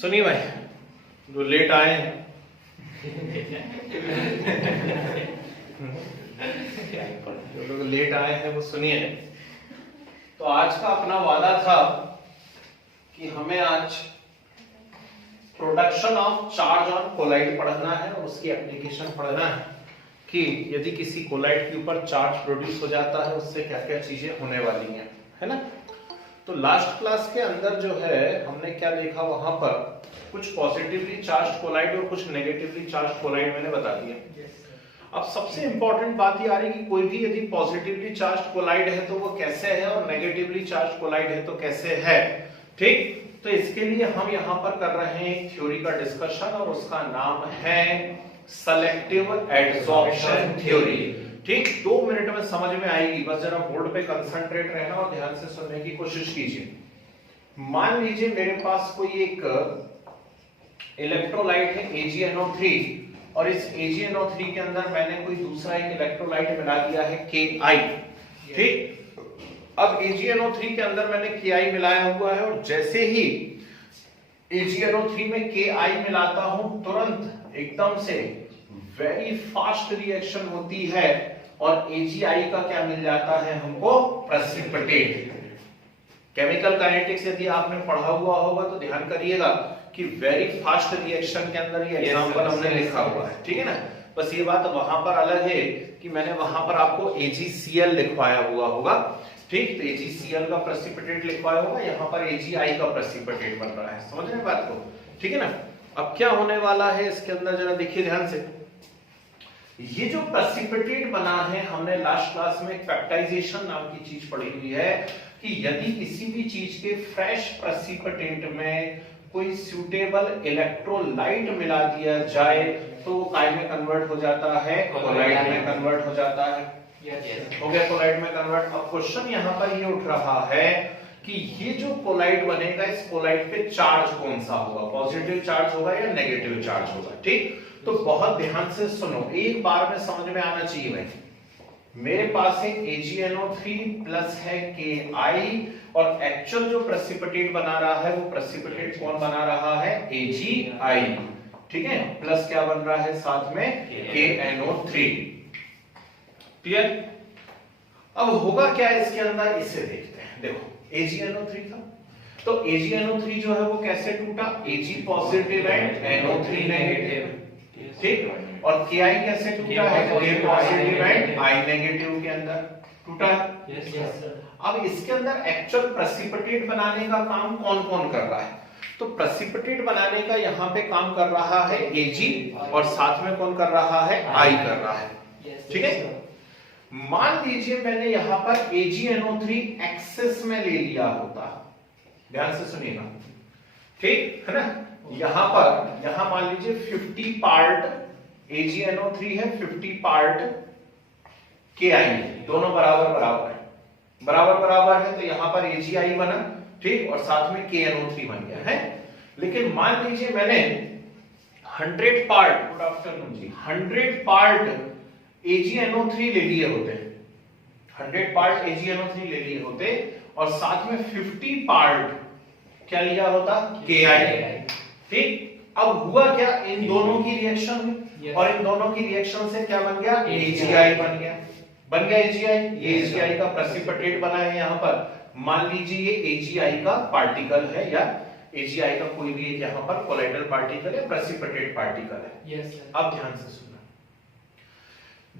सुनिए भाई, जो लेट आए हैं जो लोग लेट आए हैं वो सुनिए। तो आज का अपना वादा था कि हमें आज production of charge on colloid पढ़ना है और उसकी एप्लीकेशन पढ़ना है कि यदि किसी कोलाइड के ऊपर चार्ज प्रोड्यूस हो जाता है उससे क्या क्या चीजें होने वाली हैं, है ना। तो लास्ट क्लास के अंदर जो है हमने क्या देखा, वहां पर कुछ पॉजिटिवली चार्ज कोलाइड और कुछ नेगेटिवली चार्ज कोलाइड मैंने बता दिया। अब सबसे इंपॉर्टेंट बात ये आ रही है कि कोई भी यदि पॉजिटिवली चार्ज कोलाइड है तो वो कैसे है और नेगेटिवली चार्ज कोलाइड है तो कैसे है, ठीक। तो इसके लिए हम यहाँ पर कर रहे हैं एक थ्योरी का डिस्कशन और उसका नाम है सेलेक्टिव एडसॉर्प्शन थ्योरी, ठीक। 2 मिनट में समझ में आएगी, बस जरा बोर्ड पे कंसंट्रेट रहना और ध्यान से सुनने की कोशिश कीजिए। मान लीजिए मेरे पास कोई एक इलेक्ट्रोलाइट है AgNO3 और इस AgNO3 के अंदर मैंने कोई दूसरा एक इलेक्ट्रोलाइट मिला दिया है Ki, ठीक। अब AgNO3 के अंदर मैंने Ki मिलाया हुआ है और जैसे ही AgNO3 में Ki मिलाता हूं तुरंत एकदम से वेरी फास्ट रिएक्शन होती है और AgI का क्या मिल जाता है हमको, प्रेसिपिटेट। केमिकल काइनेटिक्स यदि आपने पढ़ा हुआ होगा तो ध्यान करिएगा कि वेरी फास्ट रिएक्शन के अंदर ये एग्जांपल हमने लिखा हुआ है, ठीक है ना। बस ये बात वहां पर अलग है कि मैंने वहां पर आपको AgCl लिखवाया हुआ होगा, ठीक। तो AgCl का प्रेसिपिटेट लिखवाया होगा, यहाँ पर AgI का प्रेसिपिटेट बन रहा है, समझ रहे बात को, ठीक है ना। अब क्या होने वाला है इसके अंदर जरा देखिए ध्यान से। ये जो प्रेसिपिटेट बना है हमने लास्ट क्लास में पेप्टाइजेशन नाम की चीज पढ़ी हुई है कि यदि किसी भी चीज के फ्रेश प्रेसिपिटेट में कोई सूटेबल इलेक्ट्रोलाइट मिला दिया जाए तो वो काय में कन्वर्ट हो जाता है, कोलाइड में कन्वर्ट हो जाता है। हो गया कोलाइड में कन्वर्ट। अब क्वेश्चन यहाँ पर ये उठ रहा है कि ये जो कोलाइड बनेगा इस कोलाइड पे चार्ज कौन सा होगा, पॉजिटिव चार्ज होगा या नेगेटिव चार्ज होगा, ठीक। तो बहुत ध्यान से सुनो, एक बार में समझ में आना चाहिए भाई। मेरे पास है AgNO3 प्लस है Ki और एक्चुअल जो प्रेसिपिटेट बना रहा है वो प्रेसिपिटेट कौन बना रहा है, AgI, ठीक है। प्लस क्या बन रहा है साथ में, KNO3, क्लियर। अब होगा क्या इसके अंदर, इसे देखते हैं। देखो AgNO3 था तो AgNO3 जो है वो कैसे टूटा, Ag positive and NO3 negative, ठीक। और Ki कैसे टूटा है, K positive and I negative के अंदर टूटा है। अब इसके अंदर एक्चुअल प्रेसिपिटेट बनाने का काम कौन कौन कर रहा है, तो प्रेसिपिटेट बनाने का यहाँ पे काम कर रहा है Ag और साथ में कौन कर रहा है, I कर रहा है, ठीक है। मान लीजिए मैंने यहाँ पर AgNO3 एक्सेस में ले लिया होता, ध्यान से सुनिएगा, ठीक है ना। यहाँ पर यहाँ मान लीजिए 50 पार्ट AgNO3 है, 50 पार्ट Ki, दोनों बराबर बराबर है, बराबर बराबर है तो यहाँ पर AgI बना, ठीक, और साथ में KNO3 बन गया है। लेकिन मान लीजिए मैंने 100 पार्ट, गुड आफ्टरनून जी, 100 पार्ट AgNO3 ले लिए होते, 100 पार्ट AgNO3 ले लिए होते और साथ में 50 पार्ट क्या लिया होता, Ki, ठीक। अब हुआ क्या, इन दोनों की रिएक्शन हुई और इन दोनों की रिएक्शन से क्या बन गया, AgI बन गया, बन गया AgI। ये AgI का प्रेसिपिटेट बना है यहाँ पर। मान लीजिए ये AgI का पार्टिकल है या AgI का कोई भी एक यहाँ पर कोलाइडल पार्टिकल या प्रेसिपिटेट पार्टिकल है। अब ध्यान से सुनना,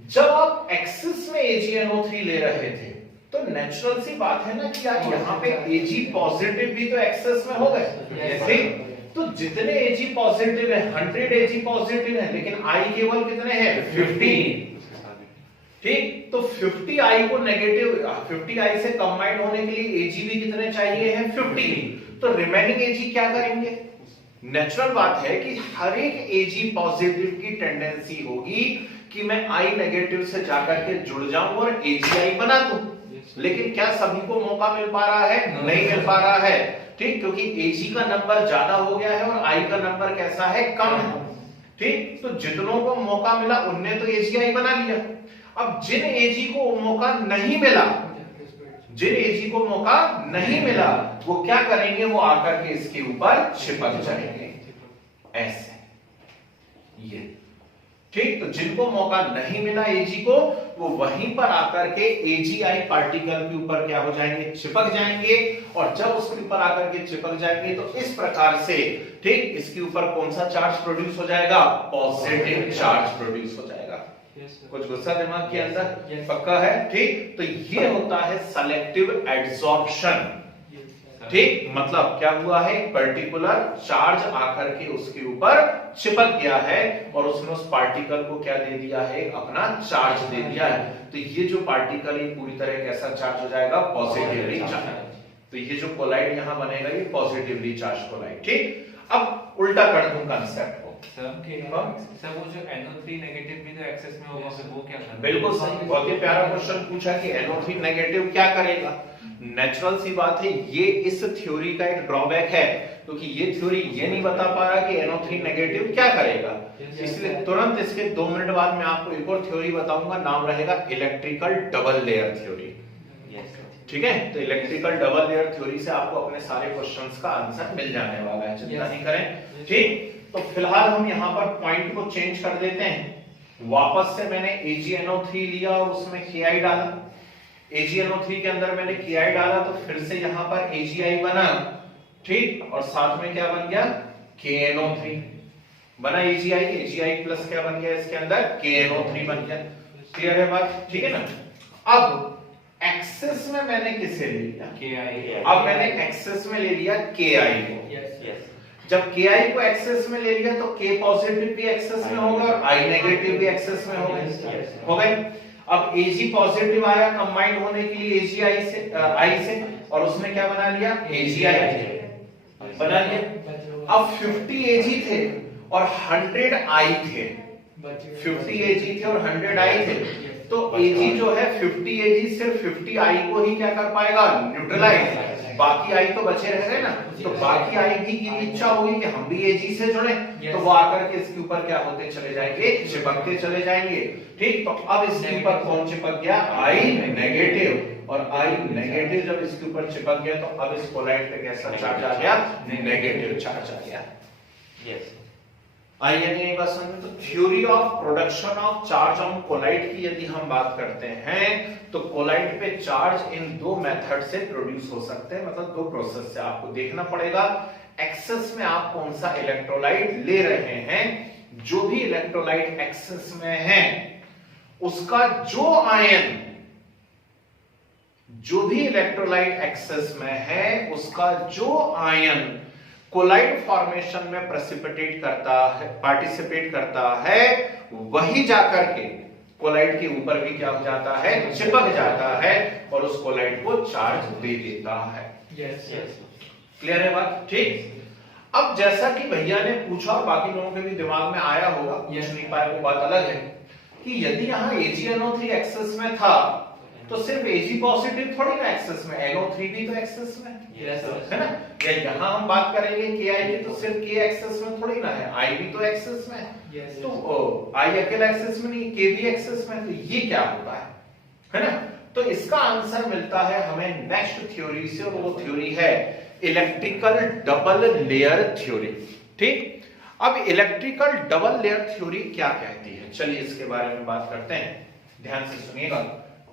जब आप एक्सिस में AgNO3 ले रहे थे तो नेचुरल सी बात है ना कि यार यहाँ पे Ag पॉजिटिव भी तो एक्सेस में हो गए, ठीक। तो जितने Ag पॉजिटिव है, 100 Ag पॉजिटिव है, लेकिन I केवल कितने हैं, 50, ठीक। तो 50I को नेगेटिव, 50I से कंबाइन होने के लिए Ag भी कितने चाहिए हैं, 50। तो रिमेनिंग Ag क्या करेंगे, नेचुरल बात है कि हर एक Ag पॉजिटिव की टेंडेंसी होगी कि मैं I नेगेटिव से जाकर के जुड़ जाऊं और AgI बना दूं, लेकिन क्या सभी को मौका मिल पा रहा है, नहीं मिल पा रहा है, ठीक, क्योंकि Ag का नंबर ज्यादा हो गया है और I का नंबर कैसा है, कम है, ठीक। तो जितनों को मौका मिला उनने तो AgI बना लिया। अब जिन Ag को मौका नहीं मिला जिन Ag को मौका नहीं मिला वो क्या करेंगे, वो आकर के इसके ऊपर चिपक जाएंगे ऐसे, ये ठीक। तो जिनको मौका नहीं मिला Ag को, वो वहीं पर आकर के AgI पार्टिकल के ऊपर क्या हो जाएंगे, चिपक जाएंगे। और जब उसके ऊपर आकर के चिपक जाएंगे तो इस प्रकार से ठीक इसके ऊपर कौन सा चार्ज प्रोड्यूस हो जाएगा, पॉजिटिव चार्ज प्रोड्यूस हो जाएगा। कुछ गुस्सा दिमाग के अंदर पक्का है, ठीक। तो ये होता है सेलेक्टिव एड्सॉर्प्शन, ठीक। मतलब क्या हुआ है, पर्टिकुलर चार्ज आकर के उसके ऊपर चिपक गया है और उसने उस पार्टिकल को क्या दे दिया है, अपना चार्ज दे दिया है। तो ये जो पार्टिकल ये पूरी तरह कैसा चार्ज हो जाएगा, पॉजिटिवली चार्ज। तो ये जो कोलाइड यहां बनेगा ये पॉजिटिवली चार्ज कोलाइड, ठीक। अब उल्टा कर दूं कंसेप्ट को, सर वो जो NO3 नेगेटिव भी तो एक्सेस में होगा, फिर वो क्या करेगा? बिल्कुल सही, बहुत ही प्यारा क्वेश्चन पूछा कि NO3 नेगेटिव क्या करेगा। नेचुरल सी बात है, ये इस थ्योरी का एक ड्रॉबैक है, क्योंकि ये थ्योरी ये नहीं बता पा रहा कि NO3 नेगेटिव क्या करेगा। इसलिए तुरंत इसके 2 मिनट बाद मैं आपको एक और थ्योरी बताऊंगा, नाम रहेगा इलेक्ट्रिकल डबल लेयर थ्योरी, ठीक है। तो इलेक्ट्रिकल डबल लेयर थ्योरी से आपको अपने सारे क्वेश्चंस का आंसर मिल जाने वाला है, चिंता नहीं करें, ठीक। तो फिलहाल हम यहां पर पॉइंट को चेंज कर देते हैं। वापस से मैंने AgNO3 लिया और उसमें Ki डाला, AgNO3 के अंदर मैंने Ki डाला तो फिर से यहां पर AgI बना, ठीक। और साथ में क्या बन गया, KNO3 बना। AgI प्लस क्या बन गया इसके अंदर, KNO3 बन गया। क्लियर है बात, ठीक है ना। अब एक्सेस में मैंने किसे ले लिया, Ki। अब मैंने एक्सेस में ले लिया Ki को। जब Ki को एक्सेस में ले लिया तो K पॉजिटिव भी एक्सेस में होगा और I नेगेटिव भी एक्सेस में होगा, हो गए। अब Ag पॉजिटिव आया कंबाइंड होने के लिए AgI से I से, और उसने क्या बना लिया, AgI बना लिया। अब 50 Ag थे और 100 I थे, 50 Ag थे और 100 I थे। तो Ag जो है 50 Ag सिर्फ 50 I को ही क्या कर पाएगा, न्यूट्रलाइज, बाकी I तो बचे रह गए ना। तो बाकी I भी की इच्छा होगी कि हम भी Ag से जुड़े, तो वो आकर के इसके ऊपर क्या होते चले जाएंगे, चिपकते चले जाएंगे, ठीक। तो अब इसके ऊपर कौन चिपक गया, I नेगेटिव, और I नेगेटिव जब इसके ऊपर चिपक गया तो अब इस कोलाइड पे कैसा चार्ज आ गया, नेगेटिव चार्ज आ गया। यस, आइए एक बात समझो। तो theory of production of charge on colloid की यदि हम बात करते हैं तो कोलाइड पे चार्ज इन 2 मेथड से प्रोड्यूस हो सकते हैं, मतलब 2 प्रोसेस से। आपको देखना पड़ेगा एक्सेस में आप कौन सा इलेक्ट्रोलाइट ले रहे हैं। जो भी इलेक्ट्रोलाइट एक्सेस में है उसका जो आयन, जो भी इलेक्ट्रोलाइट एक्सेस में है उसका जो आयन कोलाइड फॉर्मेशन में प्रेसिपिटेट करता है, पार्टिसिपेट करता है, वही जाकर के कोलाइड के ऊपर भी क्या हो जाता है, चिपक जाता है और उस कोलाइड को चार्ज दे देता है। क्लियर है बात, ठीक। अब जैसा कि भैया ने पूछा और बाकी लोगों के भी दिमाग में आया होगा, पूछ नहीं पाए वो बात अलग है, कि यदि यहाँ AgNO3 एक्सेस में था तो सिर्फ Ag पॉजिटिव थोड़ी ना एक्सेस में, NO3 भी तो एक्सेस में है ना। या यहाँ हम बात करेंगे Ki की तो सिर्फ K एक्सेस में थोड़ी ना है, I भी तो एक्सेस में है। तो I अकेला एक्सेस में नहीं, K भी एक्सेस में, तो ये क्या होता है ना। तो इसका आंसर मिलता है हमें नेक्स्ट थ्योरी से, और वो थ्योरी है इलेक्ट्रिकल डबल लेयर थ्योरी, ठीक। अब इलेक्ट्रिकल डबल लेयर थ्योरी क्या कहती है, चलिए इसके बारे में बात करते हैं। ध्यान से सुनिएगा,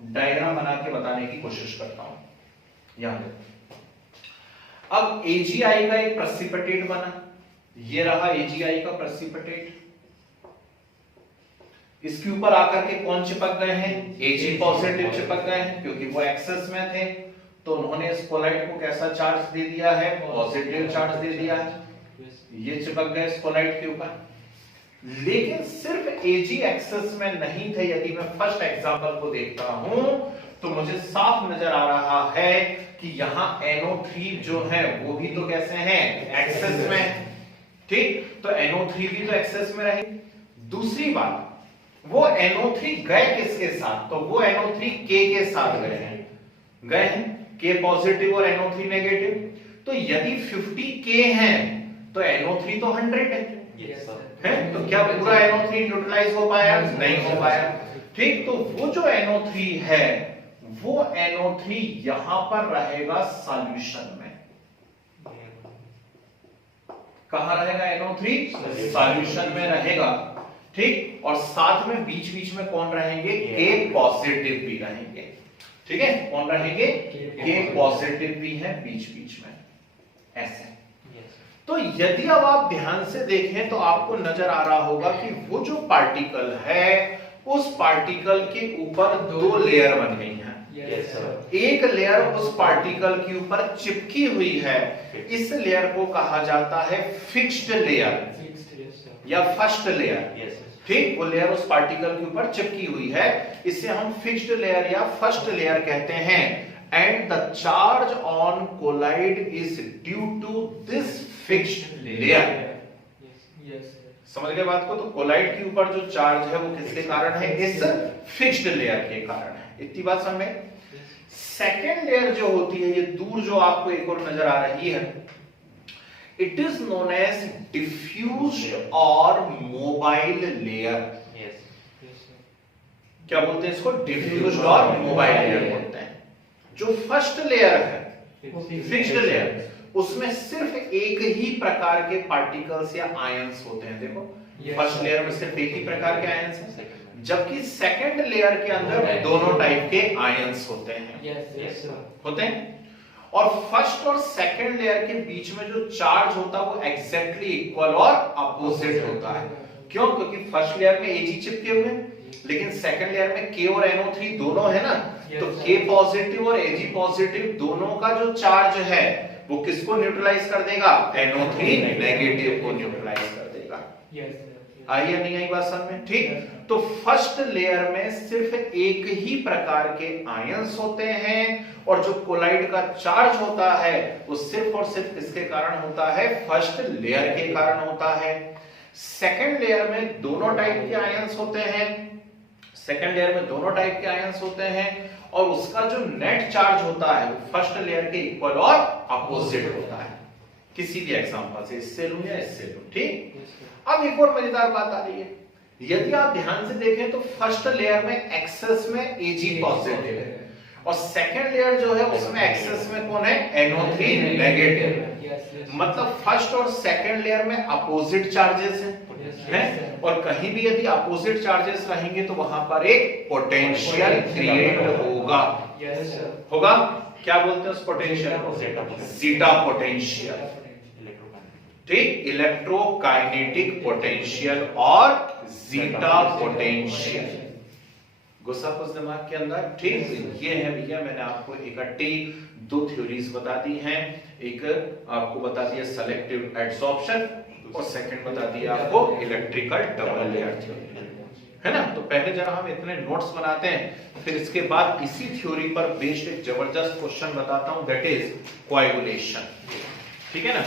डायग्राम बना के बताने की कोशिश करता हूं। यहां अब AgI का एक प्रेसिपिटेट बना, ये रहा AgI का प्रेसिपिटेट। इसके ऊपर आकर के कौन चिपक गए हैं, Ag पॉजिटिव चिपक गए हैं, क्योंकि वो एक्सेस में थे। तो उन्होंने इस कोलाइड को कैसा चार्ज दे दिया है, पॉजिटिव चार्ज दे दिया है, ये चिपक गए इस कोलाइड के ऊपर। लेकिन सिर्फ Ag एक्सेस में नहीं थे। यदि मैं फर्स्ट एग्जांपल को देखता हूं तो मुझे साफ नजर आ रहा है कि यहां NO3 जो है वो भी तो कैसे हैं, एक्सेस में, ठीक। तो NO3 भी तो एक्सेस में रहे। दूसरी बात, वो NO3 गए किसके साथ, तो वो NO3 K के साथ गए हैं, K पॉजिटिव और NO3 नेगेटिव। तो यदि 50 K हैं तो NO3 तो 100 है, तो क्या पूरा NO3 न्यूट्रलाइज हो पाया, नहीं हो पाया, ठीक। तो वो जो NO3 है वो NO3 यहां पर रहेगा सॉल्यूशन में। कहां रहेगा NO3? सॉल्यूशन में रहेगा, ठीक। और साथ में बीच बीच में कौन रहेंगे? के पॉजिटिव भी रहेंगे, ठीक है। कौन रहेंगे? के पॉजिटिव भी है बीच बीच में, ऐसे। तो यदि अब आप ध्यान से देखें तो आपको नजर आ रहा होगा कि वो जो पार्टिकल है उस पार्टिकल के ऊपर दो लेयर बन गई हैं। एक लेयर उस पार्टिकल के ऊपर चिपकी हुई है, इस लेयर को कहा जाता है फिक्स्ड लेयर या फर्स्ट लेयर, ठीक। वो लेयर उस पार्टिकल के ऊपर चिपकी हुई है, इसे हम फिक्स्ड लेयर या फर्स्ट लेयर कहते हैं। And the charge on colloid is due to this fixed layer. समझ गए बात को? तो कोलाइड के ऊपर जो चार्ज है वो किसके कारण है? इस फिक्स्ड लेयर के कारण है। इतनी बात समझ में? सेकेंड लेयर जो होती है, ये दूर जो आपको एक और नजर आ रही है, it is known as diffused और मोबाइल लेयर। क्या बोलते हैं इसको? डिफ्यूज्ड और मोबाइल लेयर बोलते हैं। जो फर्स्ट लेयर है, फिक्स्ड लेयर, उसमें सिर्फ एक ही प्रकार के पार्टिकल्स या आयंस होते हैं। देखो, फर्स्ट लेयर में सिर्फ एक ही प्रकार के आयंस हैं, जबकि सेकंड लेयर के अंदर दोनों टाइप के आयंस होते हैं, होते हैं। और फर्स्ट और सेकंड लेयर के बीच में जो चार्ज होता है वो एग्जैक्टली इक्वल और अपोजिट होता है। क्यों? क्योंकि फर्स्ट लेयर में Ag चिपके हुए हैं, लेकिन सेकंड लेयर में K और NO3 दोनों है ना, तो K पॉजिटिव और Ag पॉजिटिव दोनों का जो चार्ज है वो किसको न्यूट्रलाइज कर देगा? NO3 नेगेटिव को न्यूट्रलाइज कर देगा। आई या नहीं आई बात समझ में? ठीक। तो फर्स्ट लेयर में सिर्फ एक ही प्रकार के आयंस होते हैं, और जो कोलाइड का चार्ज होता है वो सिर्फ और सिर्फ किसके कारण होता है? फर्स्ट लेयर के कारण होता है। सेकंड लेयर में दोनों टाइप के आयंस होते हैं, सेकंड लेयर में दोनों टाइप के आयंस होते हैं, और उसका जो नेट चार्ज होता है वो फर्स्ट लेयर के इक्वल और अपोजिट होता है। किसी भी एग्जांपल से, इससे लूं या इससे लूं, ठीक। अब एक और मजेदार बात आ रही है, यदि आप ध्यान से देखें तो फर्स्ट लेयर में एक्सेस में Ag पॉजिटिव है, और सेकंड लेयर जो है उसमें एक्सेस में कौन है? NO3 negative. मतलब फर्स्ट और सेकंड लेयर में अपोजिट चार्जेस हैं, और कहीं भी यदि अपोजिट चार्जेस रहेंगे तो वहां पर एक पोटेंशियल क्रिएट होगा। होगा? क्या बोलते हैं उस पोटेंशियल को? जीटा पोटेंशियल, ठीक। इलेक्ट्रोकाइनेटिक पोटेंशियल और जीटा पोटेंशियल। गुस्सा कुछ दिमाग के अंदर, ठीक। ये है भैया, मैंने आपको इकट्ठी दो थ्योरीज बता दी हैं। एक आपको बता दिया सेलेक्टिव एडसॉर्प्शन, और सेकंड बता दिया आपको इलेक्ट्रिकल डबल लेयर थ्योरी, है ना। तो पहले जरा हम इतने नोट्स बनाते हैं, फिर इसके बाद इसी थ्योरी पर बेस्ड एक जबरदस्त क्वेश्चन बताता हूं, दैट इज कोएगुलेशन, ठीक है ना।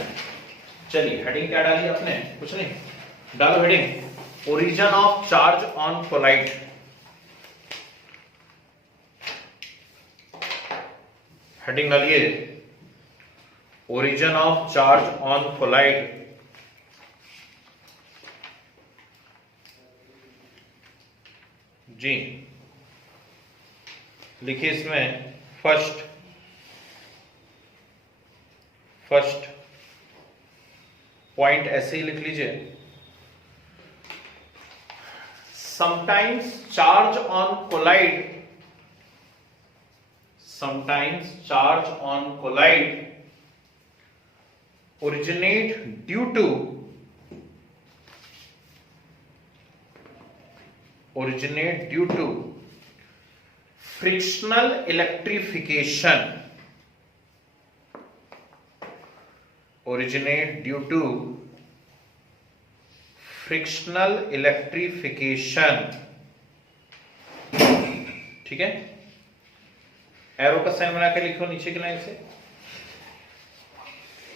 चलिए, हेडिंग क्या डाली आपने? कुछ नहीं, डालो heading origin of charge on colloid. Heading डालिए origin of charge on colloid. जी, लिखिए इसमें फर्स्ट पॉइंट ऐसे ही लिख लीजिए। Sometimes charge on colloid originate due to frictional electrification, originate due to frictional electrification, ठीक है। एरो का साइन बना के लिखो नीचे की लाइन से।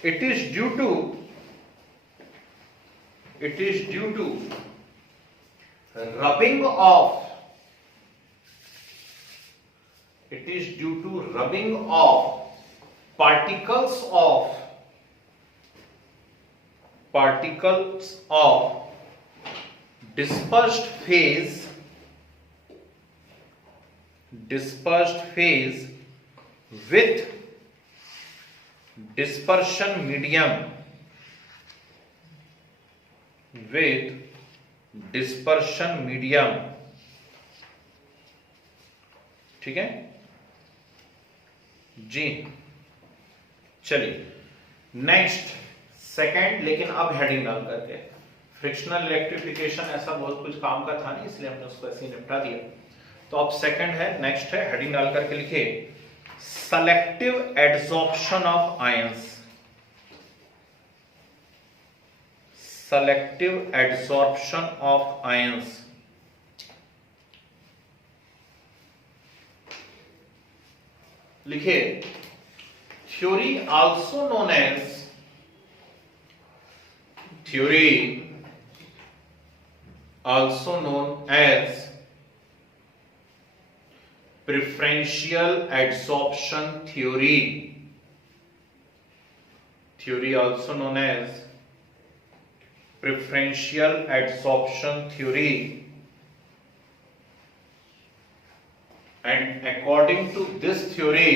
It is due to rubbing off particles of dispersed phase dispersed phase with dispersion medium ठीक है जी। चलिए नेक्स्ट सेकंड, लेकिन अब हेडिंग डाल करके फ्रिक्शनल इलेक्ट्रिफिकेशन ऐसा बहुत कुछ काम का था नहीं, इसलिए हमने उसको ऐसे ही निपटा दिया। तो अब सेकंड है, नेक्स्ट है, हेडिंग डाल करके लिखिए selective adsorption of ions. Selective adsorption of ions. लिखिए theory also known as preferential adsorption theory. Theory also known as preferential adsorption theory. And according to this theory,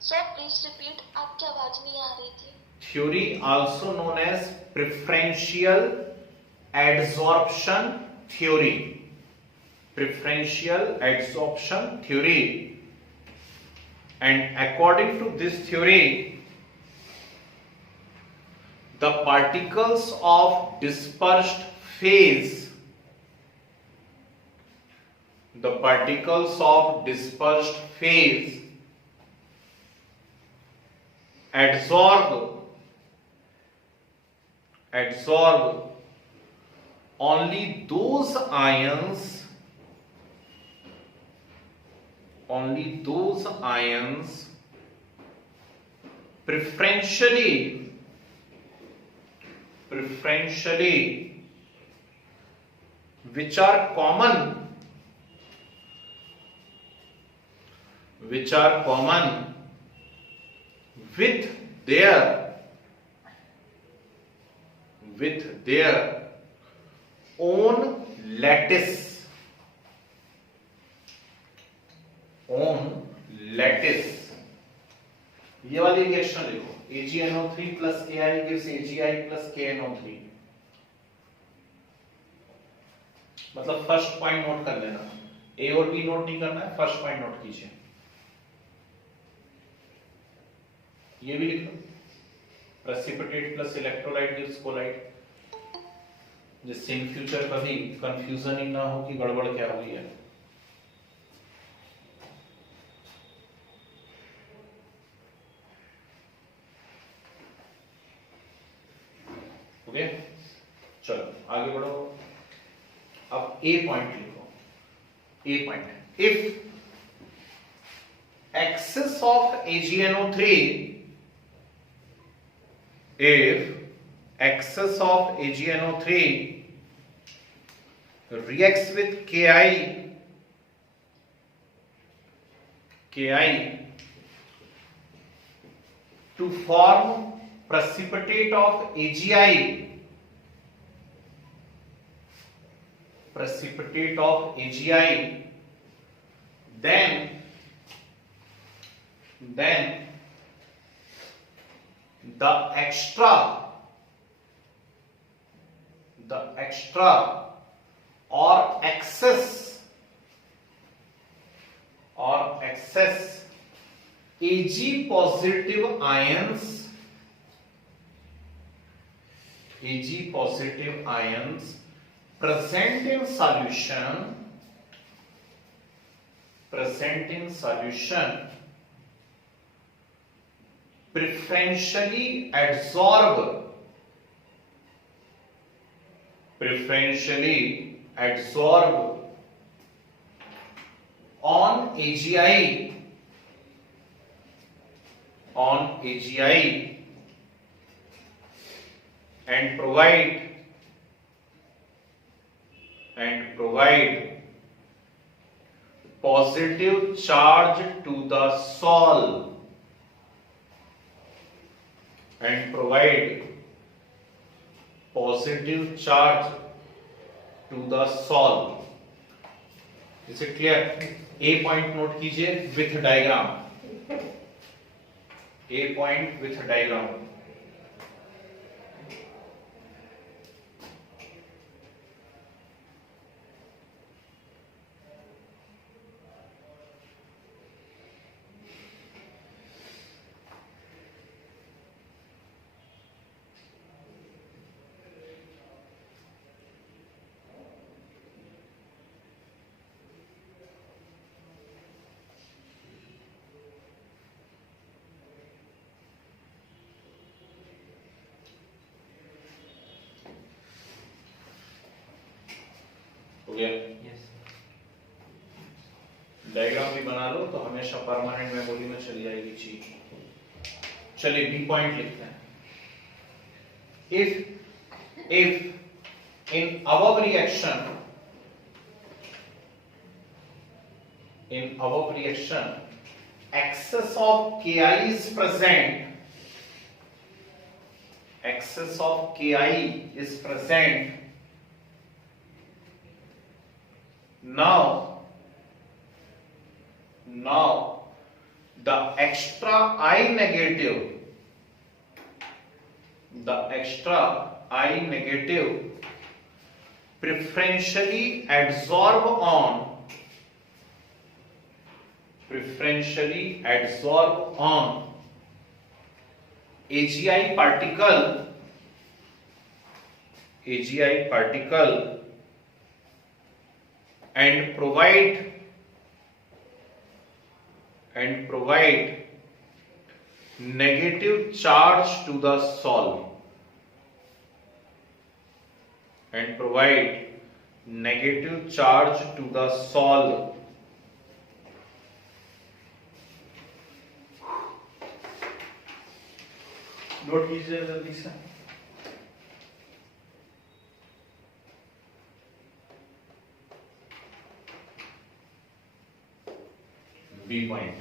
sir please repeat, आपकी आवाज नहीं आ रही थी। theory also known as preferential adsorption theory. Preferential adsorption theory. And according to this theory, the particles of dispersed phase absorb only those ions preferentially which are common with their own lattice. ये वाली reaction लिखो, AgNO3 plus Ai gives AgI plus KNO3। मतलब first point note कर लेना, ए और B note नहीं करना है, फर्स्ट पॉइंट नोट कीजिए। ये भी लिख लो, प्रेसिपिटेट प्लस इलेक्ट्रोलाइट गिव्स कोलाइट, जिससे इन फ्यूचर कभी कंफ्यूजन ही ना हो कि गड़बड़ क्या हुई है। ओके चलो आगे बढ़ो। अब ए पॉइंट लिखो, A point, if excess of AgNO3 reacts with Ki to form precipitate of AgI, then the extra or excess Ag positive ions present in solution preferentially absorb on AgI and provide positive charge to the sol, is it clear? A point note कीजिए with diagram, A point with diagram. हो गया? Yes diagram भी बना लो तो हमेशा permanent memory में चली जाएगी चीज। चलिए बी पॉइंट लिखते हैं। if in above reaction excess of Ki is present, excess of Ki is present, now the extra I negative preferentially absorb on AgI particle and provide negative charge to the solve, and provide negative charge to the solve. Note कीजिए जल्दी से। B point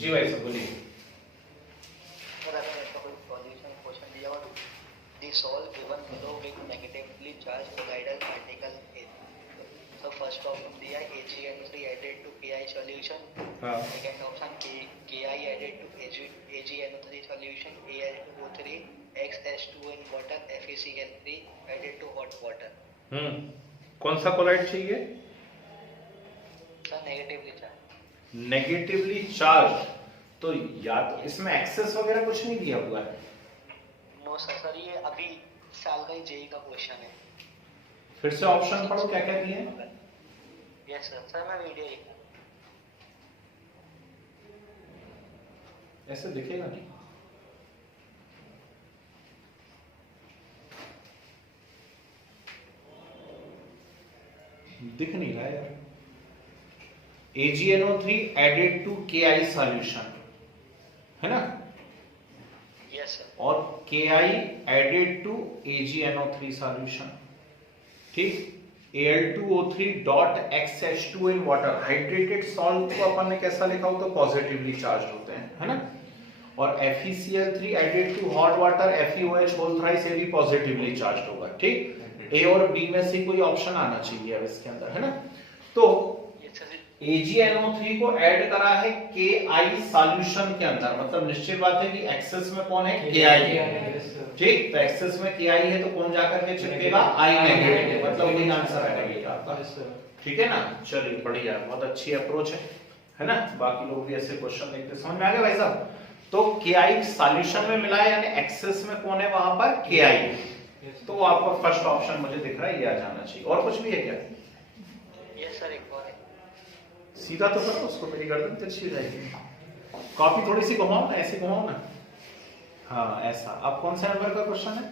जी भाई साहब बोलिए। Sir अगर ऐसा कोई solution question दिया हो the solve given below with negatively charge colloidal particle is, so first option दिया AgNO3 added to Ki solution, second option Ki added to AgNO3 solution, AlO3 XH2 in water, FeCl3 added to hot water। कौन सा collide चाहिए? Sir negatively charge. Negatively charge, तो या तो इसमें access वगैरह कुछ नहीं दिया हुआ है। नो सर ये अभी साल का ही जेई का क्वेश्चन है। फिर से ऑप्शन पढ़ो क्या क्या दिए हैं। यस सर मैं वीडियो ऐसे दिखेगा नहीं, दिख नहीं रहा यार। AgNO3 added to Ki solution है ना, यस सर, और Ki added to AgNO3 solution, ठीक। Al2O3 dot XH2 in water, hydrated salt को अपन ने कैसा लिखा हो तो पॉजिटिवली चार्ज होते हैं, है ना। और FeCl3 added to hot water, FeOH whole thrice, ये भी पॉजिटिवली चार्ज होगा, ठीक। A और B में से कोई ऑप्शन आना चाहिए अब इसके अंदर, है ना। तो AgNO3 को ऐड करा है Ki सॉल्यूशन के अंदर, मतलब निश्चित बात है कि एक्सेस में कौन है? Ki है, ठीक। तो एक्सेस में Ki है तो कौन जाकर के चिपकेगा? I नेगेटिव, मतलब वही आंसर आएगा बेटा आपका, ठीक है ना। चलिए बढ़िया, बहुत अच्छी अप्रोच है ना। बाकी लोग भी ऐसे क्वेश्चन देखते, समझ में आ गया भाई साहब। तो Ki सॉल्यूशन में मिला है, यानी एक्सेस में कौन है वहां पर? Ki। तो आपका फर्स्ट ऑप्शन मुझे दिख रहा है, ये आ जाना चाहिए। और कुछ भी है क्या? यस सर एक और है। सीधा तो करो उसको, मेरी गर्दन तिरछी हो जाएगी। कॉपी थोड़ी सी घुमाओ ना, ऐसे घुमाओ ना, हाँ ऐसा। अब कौन सा नंबर का क्वेश्चन है?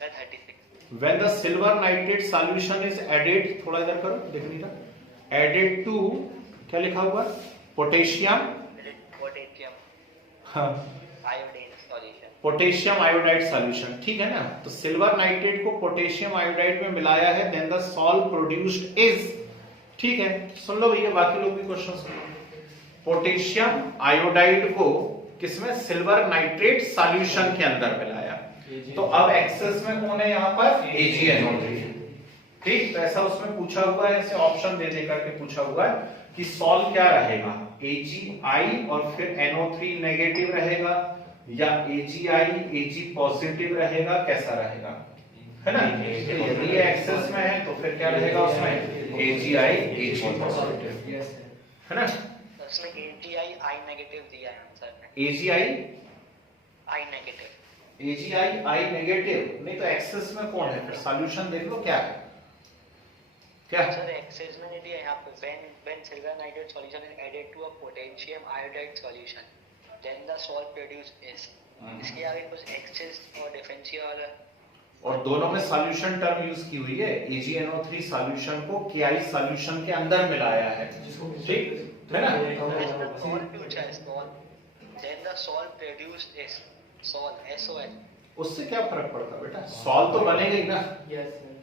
36। When the silver nitrate solution is added, थोड़ा इधर करो, दिख नहीं रहा। Added to, क्या लिखा हुआ है? पोटेशियम, पोटेशियम हाँ iodine solution, potassium iodide solution, ठीक है ना। तो सिल्वर नाइट्रेट को पोटेशियम आयोडाइड में मिलाया है, then the salt produced is, ठीक है। सुन लो भैया, बाकी लोग भी क्वेश्चन सुन लो। पोटेशियम आयोडाइड को किसमें, सिल्वर नाइट्रेट सॉल्यूशन के अंदर मिलाया, तो अब एक्सेस में कौन है यहाँ पर, AgNO3, ठीक। तो ऐसा उसमें पूछा हुआ है, ऐसे ऑप्शन दे दे करके पूछा हुआ है कि सॉल्व क्या रहेगा, AgI और फिर NO3 नेगेटिव रहेगा या AgI Ag पॉजिटिव रहेगा, कैसा रहेगा, है ना। यदि ये एक्सेस में है तो फिर क्या रहेगा उसमें, AgI Ag पॉजिटिव, है ना। उसमें AgI I नेगेटिव दिया है आंसर में, AgI I negative, AgI I negative नहीं, तो एक्सेस में कौन है, फिर सॉल्यूशन देख लो क्या है, क्या सर एक्सेस में नहीं दिया यहाँ पे, when silver nitrate solution is added to a potassium iodide solution then the salt produced is, इसके आगे कुछ एक्सेस और डिफरेंशियल, और दोनों में सॉल्यूशन टर्म यूज की हुई है, AgNO3 सॉल्यूशन को KI सॉल्यूशन के अंदर मिलाया है, ठीक है ना। salt पूछा है, salt then the salt produced is, salt SOL, उससे क्या फर्क पड़ता बेटा, सॉल तो बनेगा ही ना,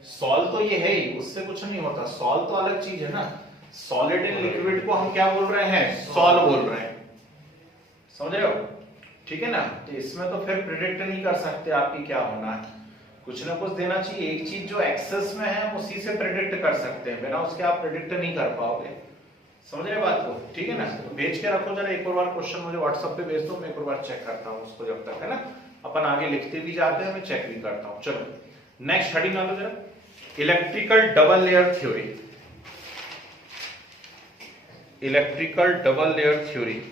सॉल तो ये है ही, उससे कुछ नहीं होता, सॉल तो अलग चीज है ना। सॉलिड एंड लिक्विड को हम क्या बोल रहे हैं, सॉल बोल रहे हैं, समझ रहे हो, ठीक है ना। तो इसमें तो फिर प्रिडिक्ट नहीं कर सकते आपकी क्या होना है, कुछ ना कुछ देना चाहिए। एक चीज जो एक्सेस में है हम उसी से प्रिडिक्ट कर सकते हैं, बिना उसके आप प्रिडिक्ट नहीं कर पाओगे, समझ रहे बात को, ठीक है ना। तो भेज के रखो जरा, एक और बार क्वेश्चन मुझे व्हाट्सएप पे भेज दो, मैं एक और बार चेक करता हूँ उसको, जब तक है ना अपन आगे लिखते भी जाते हैं, मैं चेक भी करता हूँ। चलो नेक्स्ट हेडिंग आ लो जरा, electrical double layer theory, electrical double layer theory.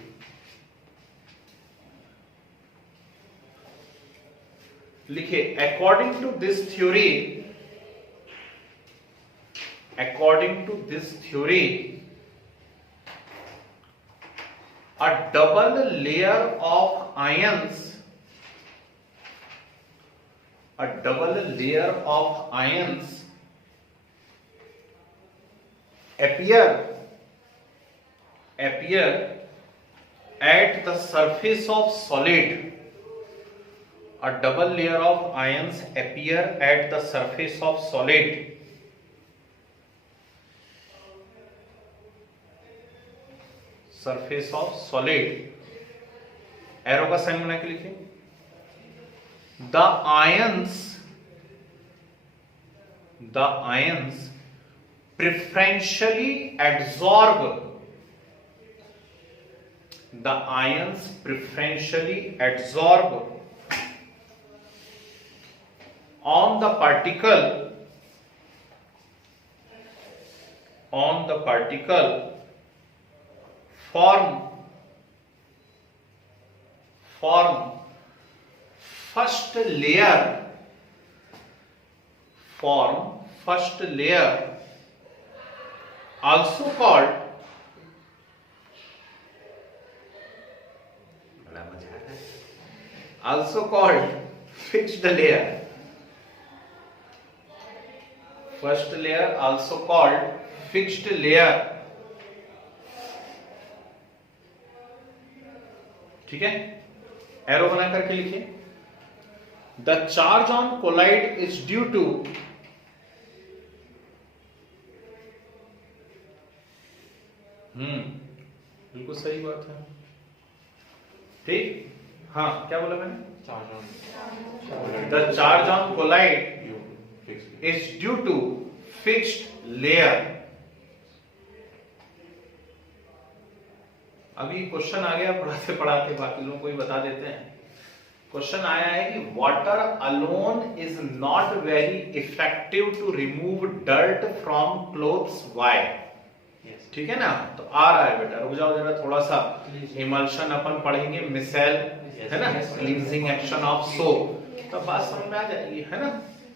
लिखिए, according to this theory, according to this theory a double layer of ions, a double layer of ions appear at the surface of solid, a double layer of ions appear at the surface of solid surface of solid, arrow का sign बना के लिखिए, the ions preferentially absorb, the ions preferentially absorb on the particle form first layer also called fixed layer, first layer also called fixed layer, ठीक है। Arrow बना करके लिखिए, the charge on colloid is due to, बिल्कुल सही बात है, ठीक। हाँ क्या बोला मैंने, the charge on colloid is due to fixed layer. अभी क्वेश्चन आ गया पढ़ाते पढ़ाते, बाकी लोगों को ही बता देते हैं। क्वेश्चन आया है कि water alone is not very effective to remove dirt from clothes, why, ठीक है ना। तो आ रहा है बेटा, रुक जाओ जरा थोड़ा सा, इमल्शन अपन पढ़ेंगे, मिसेल है ना, क्लींजिंग एक्शन ऑफ सोप, तो बात समझ में आ जाएगी, है ना,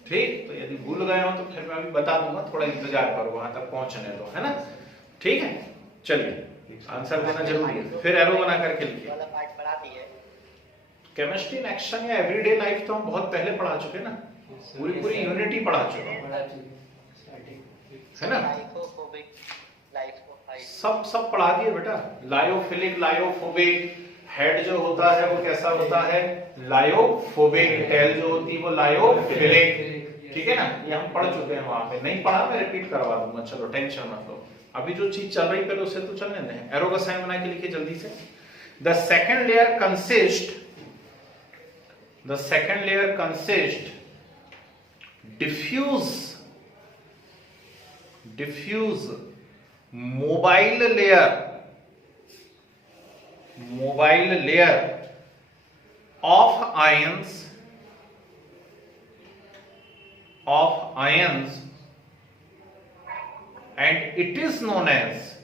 ठीक। तो यदि भूल गए हो तो फिर मैं अभी बता दूंगा, थोड़ा इंतजार करो वहां तक पहुंचने दो, है ना, ठीक है। चलिए आंसर देना जरूरी है, फिर एरो बना करके लिखिए। वाला पार्ट पढ़ा दिए, केमिस्ट्री इन एक्शन या एवरीडे लाइफ तो हम बहुत पहले पढ़ा चुके ना, पूरी यूनिटी पढ़ा चुके है ना, लाइफोफोबिक, सब पढ़ा दिए बेटा, लायोफिलिक, लायोफोबिक, हेड जो होता है वो कैसा होता है, लायोफोबिक, टेल जो होती है वो लायोफिलिक, ठीक है ना, ये हम पढ़ चुके हैं, वहां पे नहीं पढ़ा मैं रिपीट करवा दूंगा, चलो टेंशन मत लो, अभी जो चीज चल रही पहले उसे तो चलने दें। एरो का साइन बना के लिखिए जल्दी से। The second layer consist diffuse mobile layer of ions and it is known as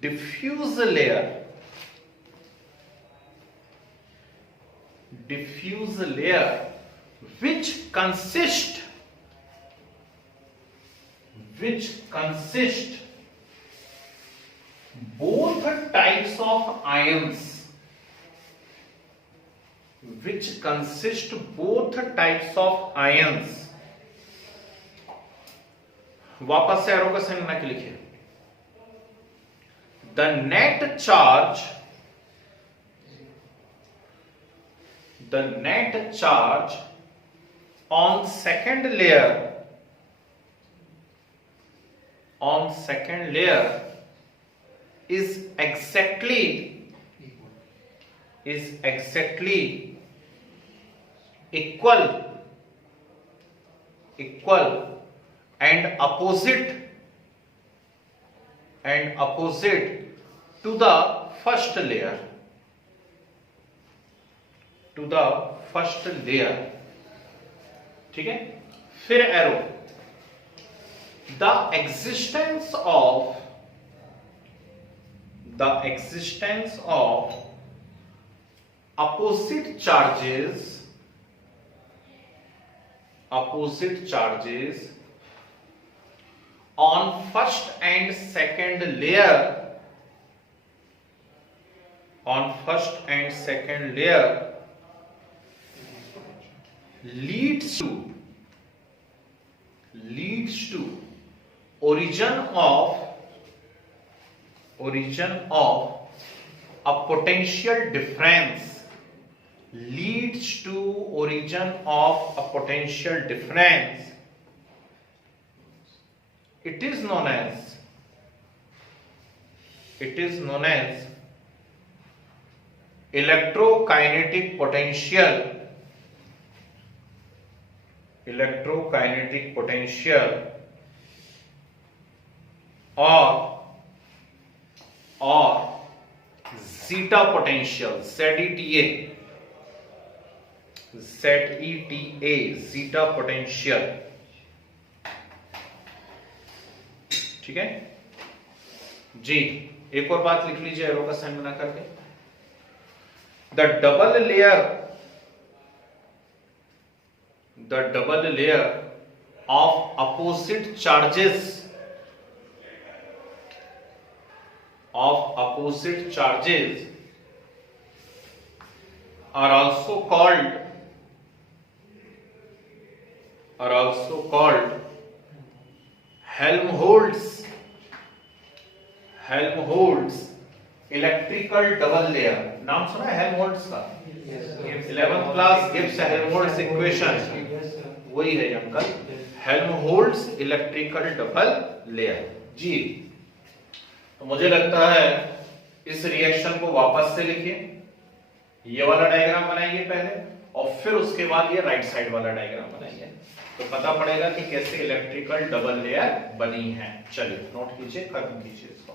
diffuse layer which consist both types of ions, वापस से एरो का साइन बना के लिखिए। The net charge on second layer is exactly equal and opposite to the first layer, ठीक है। फिर arrow, the existence of opposite charges on first and second layer leads to origin of a potential difference, it is known as electrokinetic potential or zeta potential, ZETA, zeta potential, ठीक है जी। एक और बात लिख लीजिए एरो का sign बना करके। The double layer of opposite charges are also called Helmholtz electrical double layer. नाम सुना है हेल्महोल्ट्ज का? 11th class Gibbs Helmholtz equation, वही है uncle, Helmholtz electrical double layer जी। तो मुझे लगता है इस रिएक्शन को वापस से लिखिए, ये वाला डायग्राम बनाइए पहले और फिर उसके बाद ये राइट साइड वाला डायग्राम बनाइए, तो पता पड़ेगा कि कैसे इलेक्ट्रिकल डबल लेयर बनी है। चलिए नोट कीजिए, खत्म कीजिए इसको।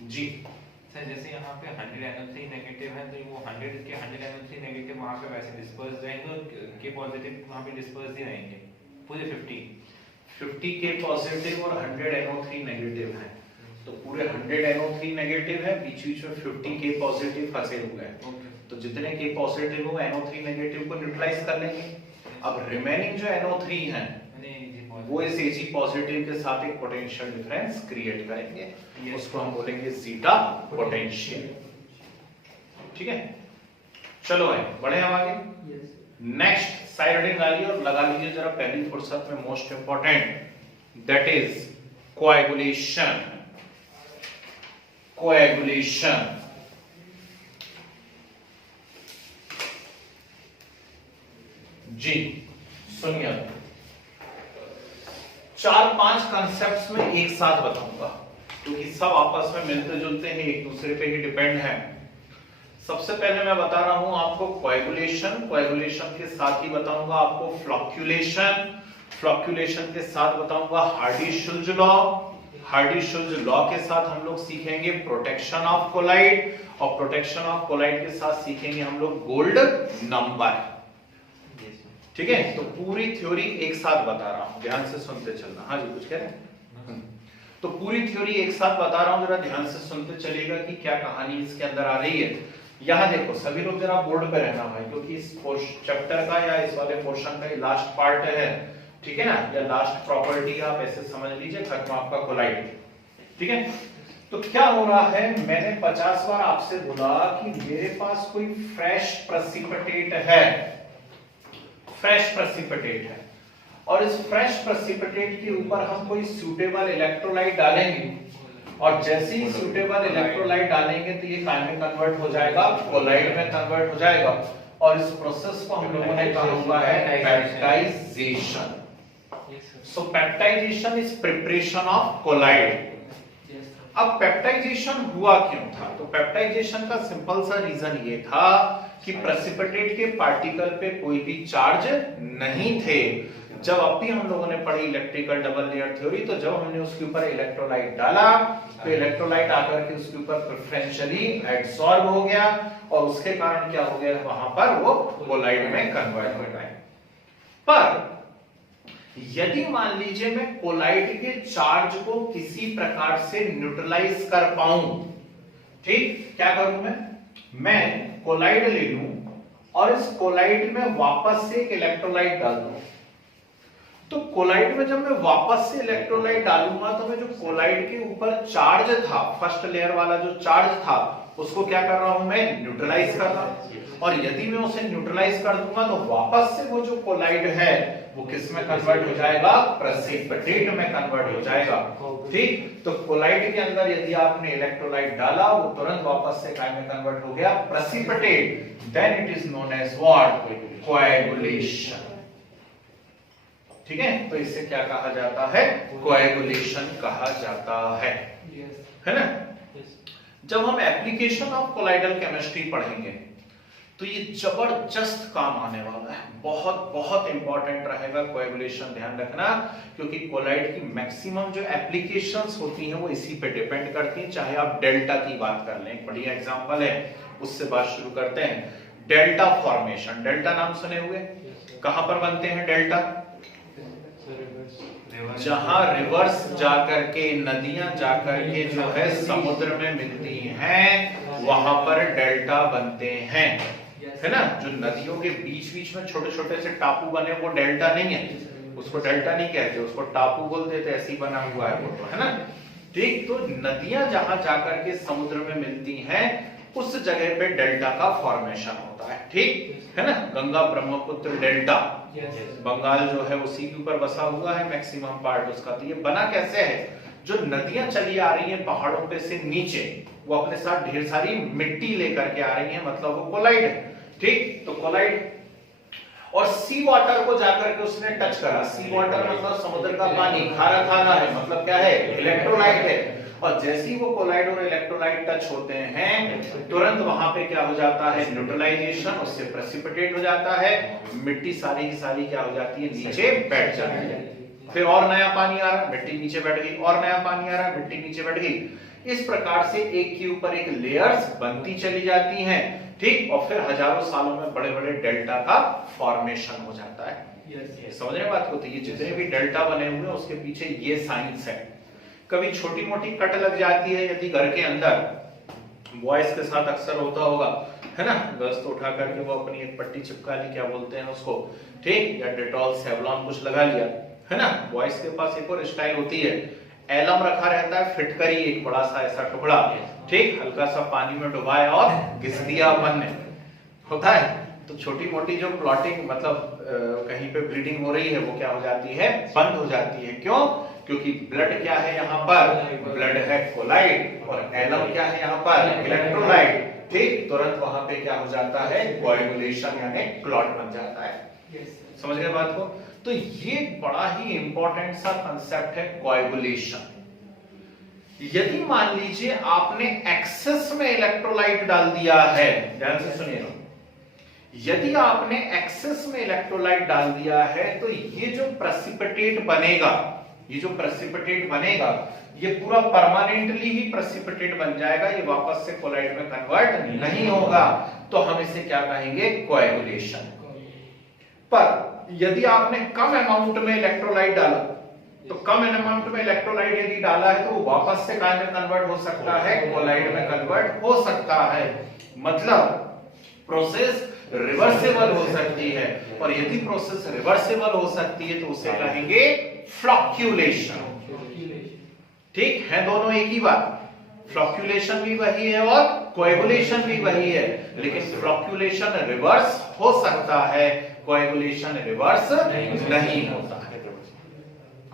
जी सर जैसे यहाँ पे 100 NO3 नेगेटिव है तो वो 100 के 100 NO3 नेगेटिव वहाँ पे वैसे डिस्पर्स रहेंगे और के पॉजिटिव वहाँ पे डिस्पर्स ही रहेंगे पूरे 50 के पॉजिटिव और 100 NO3 नेगेटिव है, तो पूरे 100 NO3 नेगेटिव है, बीच बीच में 50 के पॉजिटिव फंसे हुए हैं, तो जितने के पॉजिटिव हो NO3 नेगेटिव को न्यूट्रलाइज कर लेंगे। अब रिमेनिंग जो NO3 है वो इस Ag पॉजिटिव के साथ एक पोटेंशियल डिफरेंस क्रिएट करेंगे, उसको हम बोलेंगे जीटा पोटेंशियल। ठीक है, चलो भाई बढ़े हम आगे। नेक्स्ट साइड वाली और लगा लीजिए जरा पहली फुर्सत में most important, that is coagulation. Coagulation जी सुनिए, 4-5 कॉन्सेप्ट्स में एक साथ बताऊंगा क्योंकि सब आपस में मिलते जुलते हैं, एक दूसरे पे ही डिपेंड है। सबसे पहले मैं बता रहा हूं आपको कोएगुलेशन, कोएगुलेशन के साथ ही बताऊंगा आपको फ्लक्चुएशन, फ्लक्चुएशन के साथ बताऊंगा हार्डी-शुल्ज लॉ, हार्डी-शुल्ज लॉ के साथ हम लोग सीखेंगे प्रोटेक्शन ऑफ कोलाइड, और प्रोटेक्शन ऑफ कोलाइड के साथ सीखेंगे हम लोग गोल्ड नंबर। ठीक है, तो पूरी थ्योरी एक साथ बता रहा हूं, ध्यान से सुनते चलना। हाँ जी कुछ कह रहे हैं? तो पूरी थ्योरी एक साथ बता रहा हूं, जरा ध्यान से सुनते चलिएगा कि क्या कहानी इसके अंदर आ रही है। यहां देखो सभी लोग जरा बोर्ड पे रहना भाई, क्योंकि इस चैप्टर का या इस वाले पोर्शन का ये लास्ट पार्ट है, ठीक है ना, या लास्ट प्रॉपर्टी आप ऐसे समझ लीजिए, खत्म आपका कोलाइड। ठीक है, तो क्या हो रहा है, मैंने 50 बार आपसे बोला कि मेरे पास कोई फ्रेश प्रेसिपिटेट है, फ्रेश प्रेसिपिटेट है, और इस फ्रेश प्रेसिपिटेट के ऊपर हम कोई सूटेबल इलेक्ट्रोलाइट डालेंगे, और जैसे ही सूटेबल इलेक्ट्रोलाइट डालेंगे तो ये काय में कन्वर्ट हो जाएगा, कोलाइड में कन्वर्ट हो जाएगा, और इस प्रोसेस को हम लोगों ने कहा हुआ है peptization. So peptization is preparation of colloid. अब पेप्टाइजेशन हुआ क्यों था? तो पेप्टाइजेशन का सिंपल सा रीजन ये था कि प्रेसिपिटेट के पार्टिकल पे कोई भी चार्ज नहीं थे। जब अब भी हम लोगों ने पढ़ी इलेक्ट्रिकल डबल लेयर थ्योरी, तो जब हमने उसके ऊपर इलेक्ट्रोलाइट डाला तो इलेक्ट्रोलाइट आकर के उसके ऊपर प्रेफरेंशियली एब्सॉर्ब हो गया, और उसके कारण क्या हो गया, वहां पर वो कोलाइड में कन्वर्ट हो गया। पर यदि मान लीजिए मैं कोलाइड के चार्ज को किसी प्रकार से न्यूट्रलाइज कर पाऊं, ठीक, क्या करूं मैं कोलाइड ले लूं और इस कोलाइड में वापस से एक इलेक्ट्रोलाइट डाल दूं, तो कोलाइड में जब मैं वापस से इलेक्ट्रोलाइट डालूंगा तो मैं जो कोलाइड के ऊपर चार्ज था, फर्स्ट लेयर वाला जो चार्ज था, उसको क्या कर रहा हूं मैं, न्यूट्रलाइज कर रहा हूं। और यदि मैं उसे न्यूट्रलाइज कर दूंगा तो वापस से वो जो कोलाइड है वो किस में कन्वर्ट हो जाएगा, प्रेसिपिटेट में कन्वर्ट हो जाएगा। ठीक, तो कोलाइड के अंदर यदि आपने इलेक्ट्रोलाइट डाला वो तुरंत वापस से काय में कन्वर्ट हो गया, precipitate, then it is known as what, coagulation. ठीक है, तो इसे क्या कहा जाता है, कोएगुलेशन कहा जाता है ना। जब हम एप्लीकेशन ऑफ कोलाइडल केमिस्ट्री पढ़ेंगे तो ये जबरदस्त काम आने वाला है, बहुत बहुत इंपॉर्टेंट रहेगा कोएगुलेशन, ध्यान रखना, क्योंकि कोलाइड की मैक्सिमम जो एप्लीकेशंस होती हैं वो इसी पे डिपेंड करती हैं। चाहे आप डेल्टा की बात कर लें, एक बढ़िया एग्जांपल है, उससे बात शुरू करते हैं। डेल्टा फॉर्मेशन, डेल्टा नाम सुने हुए, कहां पर बनते हैं डेल्टा, जहां रिवर्स जाकर के, नदियां जाकर के जो है समुद्र में मिलती हैं, वहां पर डेल्टा बनते हैं, है ना। जो नदियों के बीच बीच में छोटे छोटे से टापू बने वो डेल्टा नहीं है, उसको डेल्टा नहीं कहते, उसको टापू बोलते थे, ऐसे ही बना हुआ है वो, तो है ना। ठीक, तो नदियां जहां जाकर के समुद्र में मिलती हैं उस जगह पे डेल्टा का फॉर्मेशन होता है, ठीक है ना। गंगा ब्रह्मपुत्र डेल्टा, बंगाल जो है उसी के ऊपर बसा हुआ है मैक्सिमम पार्ट उसका। तो ये बना कैसे है, जो नदियां चली आ रही हैं पहाड़ों पे से नीचे, वो अपने साथ ढेर सारी मिट्टी लेकर के आ रही हैं, मतलब वो कोलाइड है, ठीक। तो कोलाइड और सी वाटर को जाकर के उसने टच करा, सी वाटर मतलब समुद्र का पानी, खारा खारा है, मतलब क्या है, इलेक्ट्रोलाइट है। और जैसे ही वो कोलाइड और इलेक्ट्रोलाइट टच होते हैं तुरंत वहां पे क्या हो जाता है, न्यूट्रलाइजेशन, उससे प्रेसिपिटेट हो जाता है, मिट्टी सारी की सारी क्या हो जाती है, नीचे बैठ जाती है। फिर और नया पानी आ रहा है, मिट्टी नीचे बैठ गई, और नया पानी आ रहा है, मिट्टी नीचे बैठ गई। इस प्रकार से एक के ऊपर एक लेयर्स बनती चली जाती हैं, ठीक, और फिर हजारों सालों में बड़े बड़े डेल्टा का फॉर्मेशन हो जाता है। समझ रहे बात को? तो ये जितने भी डेल्टा बने हुए हैं उसके पीछे ये साइंस है। कभी छोटी मोटी कट लग जाती है, यदि घर के अंदर बॉयज के साथ अक्सर होता होगा, है ना, दस्त उठा करके वो अपनी एक पट्टी चिपका ली, क्या बोलते हैं उसको, ठीक, या डेटॉल सेवलॉन कुछ लगा लिया, है ना। बॉयज के पास एक और स्टाइल होती है, एलम रखा रहता है, फिटकरी एक बड़ा सा ऐसा टुकड़ा, ठीक, हल्का सा पानी में डुबाया और घिस दिया अपन ने, होता है। तो छोटी मोटी जो क्लॉटिंग मतलब कहीं पे ब्लीडिंग हो रही है वो क्या हो जाती है, बंद हो जाती है। क्यों? क्योंकि ब्लड क्या है यहाँ पर, ब्लड है कोलाइड, और एलम क्या है यहाँ पर, इलेक्ट्रोलाइट, ठीक, तुरंत वहां पे क्या हो जाता है, कोएगुलेशन यानी क्लॉट बन जाता है। समझ गए बात को? तो ये बड़ा ही इंपॉर्टेंट सा कंसेप्ट है कोएगुलेशन। यदि मान लीजिए आपने एक्सेस में इलेक्ट्रोलाइट डाल दिया है, ध्यान से सुनिए, यदि आपने एक्सेस में इलेक्ट्रोलाइट डाल दिया है तो ये जो प्रेसिपिटेट बनेगा, ये जो प्रेसिपिटेट बनेगा ये पूरा परमानेंटली ही प्रेसिपिटेट बन जाएगा, ये वापस से कोलाइट में कन्वर्ट नहीं होगा, तो हम इसे क्या कहेंगे, कोएगुलेशन। पर यदि आपने कम अमाउंट में इलेक्ट्रोलाइट डाला, तो कम अमाउंट में इलेक्ट्रोलाइट यदि डाला है तो वो वापस से काय में कन्वर्ट हो सकता है, कोलाइट में कन्वर्ट हो सकता है। मतलब प्रोसेस रिवर्सेबल हो सकती है, और यदि प्रोसेस रिवर्सेबल हो सकती है तो उसे कहेंगे फ्लॉक्यूलेशन। ठीक है, दोनों एक ही बात, फ्लॉक्यूलेशन भी वही है और कोएगुलेशन भी वही है, लेकिन फ्लॉक्यूलेशन रिवर्स हो सकता है, कोएगुलेशन रिवर्स नहीं होता है।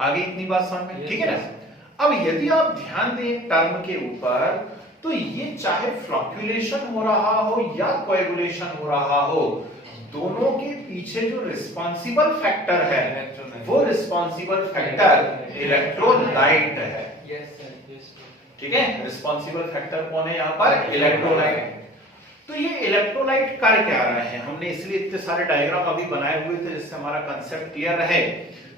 आगे इतनी बात समझ में, ठीक है ना। अब यदि आप ध्यान दें टर्म के ऊपर, तो ये चाहे फ्लॉक्यूलेशन हो रहा हो या कोएगुलेशन हो रहा हो, दोनों के पीछे जो रिस्पॉन्सिबल फैक्टर है वो रिस्पॉन्सिबल फैक्टर इलेक्ट्रोलाइट है। ठीक है, रिस्पॉन्सिबल फैक्टर कौन है यहाँ पर, इलेक्ट्रोलाइट। तो ये इलेक्ट्रोलाइट कर क्या रहे हैं, हमने इसलिए इतने सारे डायग्राम अभी बनाए हुए थे जिससे हमारा कंसेप्ट क्लियर रहे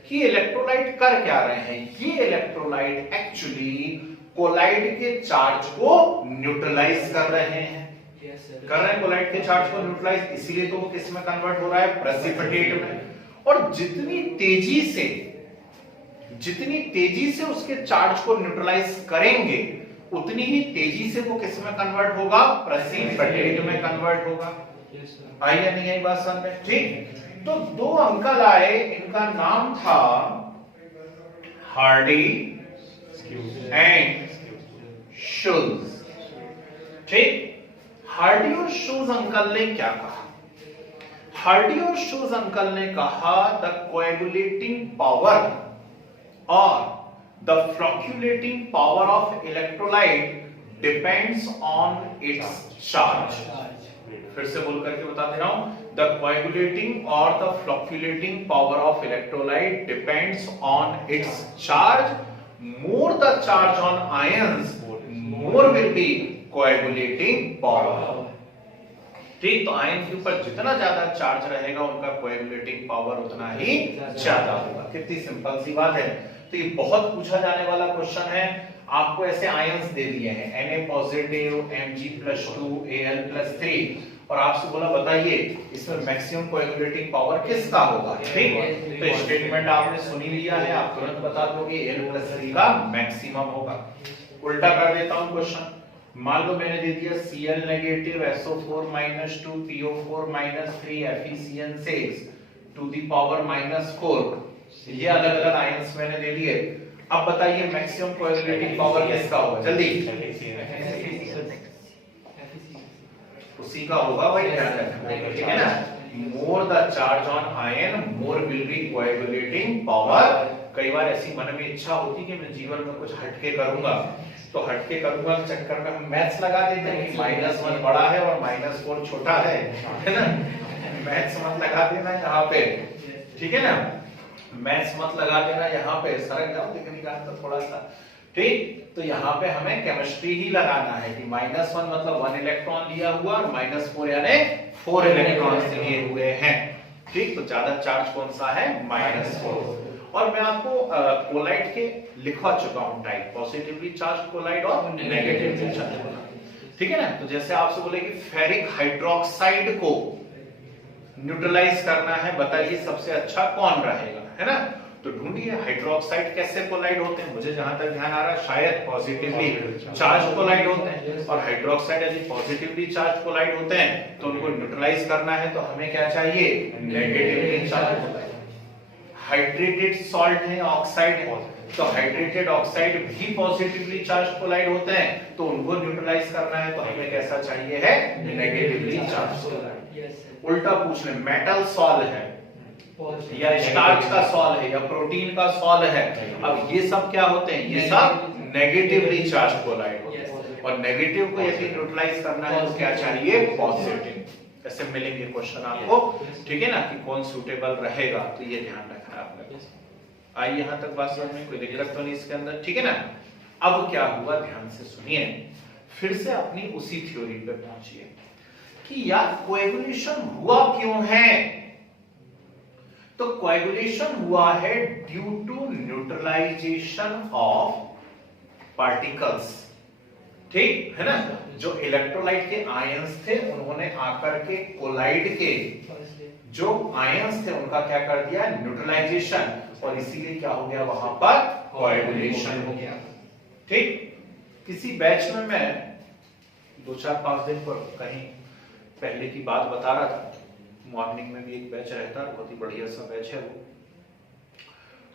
कि इलेक्ट्रोलाइट कर क्या रहे हैं। ये इलेक्ट्रोलाइट एक्चुअली कोलाइड के चार्ज को न्यूट्रलाइज कर रहे हैं, कर रहे हैं कोलाइड के चार्ज को न्यूट्रलाइज, इसीलिए तो वो किस में कन्वर्ट हो रहा है, प्रेसिपिटेट में। और जितनी तेजी से उसके चार्ज को न्यूट्रलाइज करेंगे उतनी ही तेजी से वो किस में कन्वर्ट होगा, प्रेसिपिटेट में कन्वर्ट होगा। आई या नहीं आई बात समझ में? ठीक, तो दो अंकल आए, इनका नाम था हार्डी एंड शुल्ज। ठीक, हार्डी और शुल्ज अंकल ने क्या कहा, हार्डी और शुल्ज अंकल ने कहा द कोएगुलेटिंग पावर और the flocculating power of electrolyte depends on its charge। फिर से बोल करके बता दे रहा हूं, the coagulating or the flocculating power of electrolyte depends on its charge। More the charge on ions, more will be coagulating power। ठीक, तो ion के ऊपर जितना ज्यादा चार्ज रहेगा उनका कोएगुलेटिंग पावर उतना ही ज्यादा होगा। कितनी सिंपल सी बात है। तो ये बहुत पूछा जाने वाला क्वेश्चन है। आपको ऐसे आयंस दे दिए हैं Na पॉजिटिव, Mg+2, Al+3, और आपसे बोला बताइए इसमें मैक्सिमम कोएगुलेटिंग पावर किसका होगा। ठीक, तो स्टेटमेंट आपने सुनी लिया है, आप तुरंत बता दोगे Al+3 का मैक्सिमम होगा। उल्टा कर देता हूं क्वेश्चन, मान लो मैंने दे दिया Cl negative, SO4-2, PO4-3, FeCN6 to the power -4, ये अलग अलग आयंस मैंने दे दिए। अब बताइए मैक्सिमम कोएगुलेटिंग पावर किसका होगा, जल्दी। उसी का होगा भाई, ध्यान रखना, ठीक है ना। More the charge on ion, more will be coagulating power. कई बार ऐसी मन में इच्छा होती कि मैं जीवन में कुछ हटके करूंगा, तो हटके करूंगा चक्कर में हम मैथ्स लगा देते हैं कि -1 बड़ा है और -4 छोटा है ना। मैथ्स मत लगा देना यहाँ पे, ठीक है ना, मैथ्स मत लगा देना यहाँ पे, सरक जाओ दिखने का तो थोड़ा सा। ठीक, तो यहाँ पे हमें केमिस्ट्री ही लगाना है कि -1 मतलब 1 इलेक्ट्रॉन लिया हुआ और -4 यानी 4 इलेक्ट्रॉन लिए हुए हैं। ठीक, तो ज्यादा चार्ज कौन सा है, -4। और मैं आपको कोलाइड के लिखवा चुका हूं टाइप, पॉजिटिवली चार्ज कोलाइड और नेगेटिवली चार्ज कोलाइड, ठीक है ना। तो जैसे आपसे बोले कि फेरिक हाइड्रोक्साइड को न्यूट्रलाइज करना है, बताइए सबसे अच्छा कौन रहेगा, है ना। तो ढूंढिए हाइड्रोक्साइड कैसे कोलाइड होते हैं। मुझे जहां तक ध्यान आ रहा है शायद पॉजिटिवली चार्ज कोलाइड होते हैं, और हाइड्रोक्साइड यदि पॉजिटिवली चार्ज कोलाइड होते हैं तो उनको न्यूट्रलाइज करना है तो हमें क्या चाहिए, negatively charge colloid. Hydrated salt है, ऑक्साइड है, तो हाइड्रेटेड ऑक्साइड भी पॉजिटिवली चार्ज कोलाइड होते हैं, तो उनको न्यूट्रलाइज करना है तो हमें कैसा चाहिए है, नेगेटिवली चार्ज कोलाइड। उल्टा पूछ ले, मेटल सॉल है या स्टार्च का सॉल है या प्रोटीन का सॉल है, अब ये सब क्या होते हैं, ये सब नेगेटिवली चार्ज कोलाइड होते हैं, और नेगेटिव को यदि न्यूट्रलाइज करना है तो क्या चाहिए, पॉजिटिव। ऐसे मिलेंगे क्वेश्चन आपको, ठीक है ना, कि कौन सूटेबल रहेगा, तो ये ध्यान रखना है आपने। आई यहां तक बात समझ में, कोई दिक्कत तो नहीं इसके अंदर, ठीक है ना। अब क्या हुआ, ध्यान से सुनिए, फिर से अपनी उसी थ्योरी पे पहुंचिए कि यार कोएगुलेशन हुआ क्यों है। तो कोएगुलेशन हुआ है due to neutralization of particles, ठीक है ना। जो इलेक्ट्रोलाइट के आयंस थे उन्होंने आकर के कोलाइड के जो आयंस थे उनका क्या कर दिया, न्यूट्रलाइजेशन, और इसीलिए क्या हो गया, वहां पर कोएगुलेशन हो गया, ठीक। किसी बैच में मैं 2-4-5 दिन पर कहीं पहले की बात बता रहा था, मॉर्निंग में भी एक बैच रहता है, बहुत ही बढ़िया सा बैच है वो।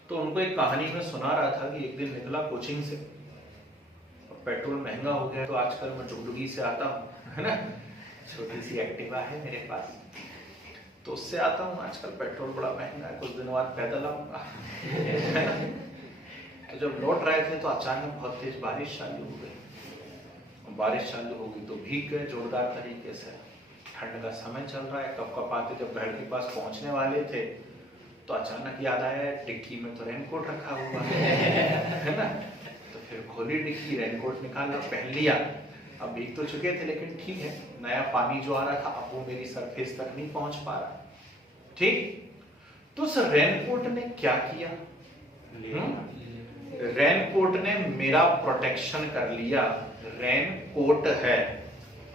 तो उनको एक कहानी में सुना रहा था कि एक दिन निकला कोचिंग से, और पेट्रोल महंगा हो गया, तो आजकल मैं डुगडुगी से आता हूँ, है ना, छोटी सी एक्टिवा है मेरे पास, तो उससे आता हूँ। आजकल पेट्रोल बड़ा महंगा है, कुछ दिन बाद पैदल आऊंगा। तो जब लौट रहे थे तो अचानक बहुत तेज बारिश चालू हो गई, बारिश चालू हो गई तो भीग गए जोरदार तरीके से। ठंड का समय चल रहा है, कब कब आते, जब घर के पास पहुंचने वाले थे तो अचानक याद आया डिक्की में तो रेनकोट रखा हुआ है ना। तो फिर खोली डिक्की, रेनकोट निकाला, पहन लिया। अब भीग तो चुके थे लेकिन ठीक है, नया पानी जो आ रहा था अब वो मेरी सरफेस तक नहीं पहुंच पा रहा, ठीक। तो उस रेनकोट ने क्या किया, रेनकोट ने मेरा प्रोटेक्शन कर लिया। रेनकोट है,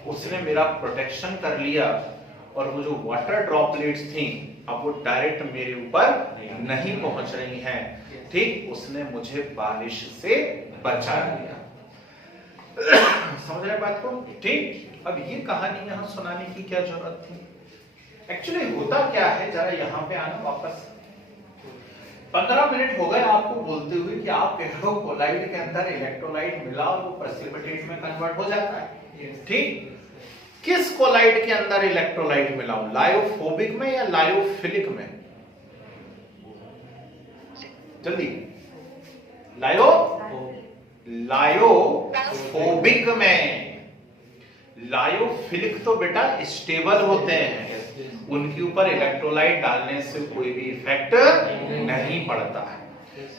उसने मेरा प्रोटेक्शन कर लिया, और वो जो वाटर ड्रॉपलेट्स थी अब वो डायरेक्ट मेरे ऊपर नहीं पहुंच रही हैं, ठीक। उसने मुझे बारिश से बचा लिया। समझ रहे बात को, ठीक। अब ये कहानी यहां सुनाने की क्या जरूरत थी। एक्चुअली होता क्या है, जरा यहां पे आना वापस। 15 मिनट हो गए आपको बोलते हुए कि आप कह रहे हो कोलाइड के अंदर इलेक्ट्रोलाइट मिला और वो प्रेसिपिटेट में कन्वर्ट हो जाता है, ठीक। किस कोलाइड के अंदर इलेक्ट्रोलाइट मिलाऊं, लायोफोबिक में या लायोफिलिक में, जल्दी। लायोफोबिक में। लायोफिलिक तो बेटा स्टेबल होते हैं, उनके ऊपर इलेक्ट्रोलाइट डालने से कोई भी इफेक्ट नहीं पड़ता है।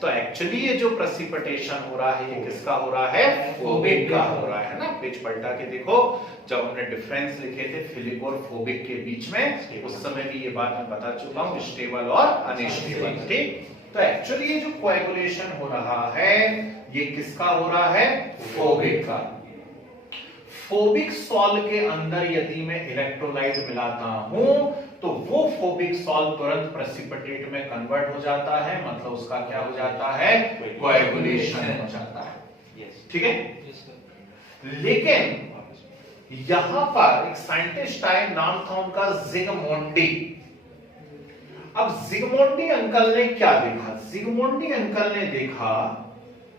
तो एक्चुअली ये जो प्रेसिपिटेशन हो रहा है ये किसका हो रहा है, फोबिक का हो रहा है ना। पेज पलटा के देखो, जब हमने डिफरेंस लिखे थे फिलिक और फोबिक के बीच में, उस समय भी ये बात मैं बता चुका हूं, स्टेबल और अनस्टेबल, ठीक। तो एक्चुअली ये जो कोएगुलेशन हो रहा है ये किसका हो रहा है, फोबिक का। फोबिक सॉल के अंदर यदि मैं इलेक्ट्रोलाइट मिलाता हूं तो वो फोबिक सॉल तुरंत प्रेसिपिटेट में कन्वर्ट हो जाता है, मतलब उसका क्या हो जाता है, कोएगुलेशन हो जाता है, ठीक है। लेकिन यहां पर एक साइंटिस्ट आए, नाम था उनका जिगमोंडी। अब जिगमोंडी अंकल ने क्या देखा, जिगमोंडी अंकल ने देखा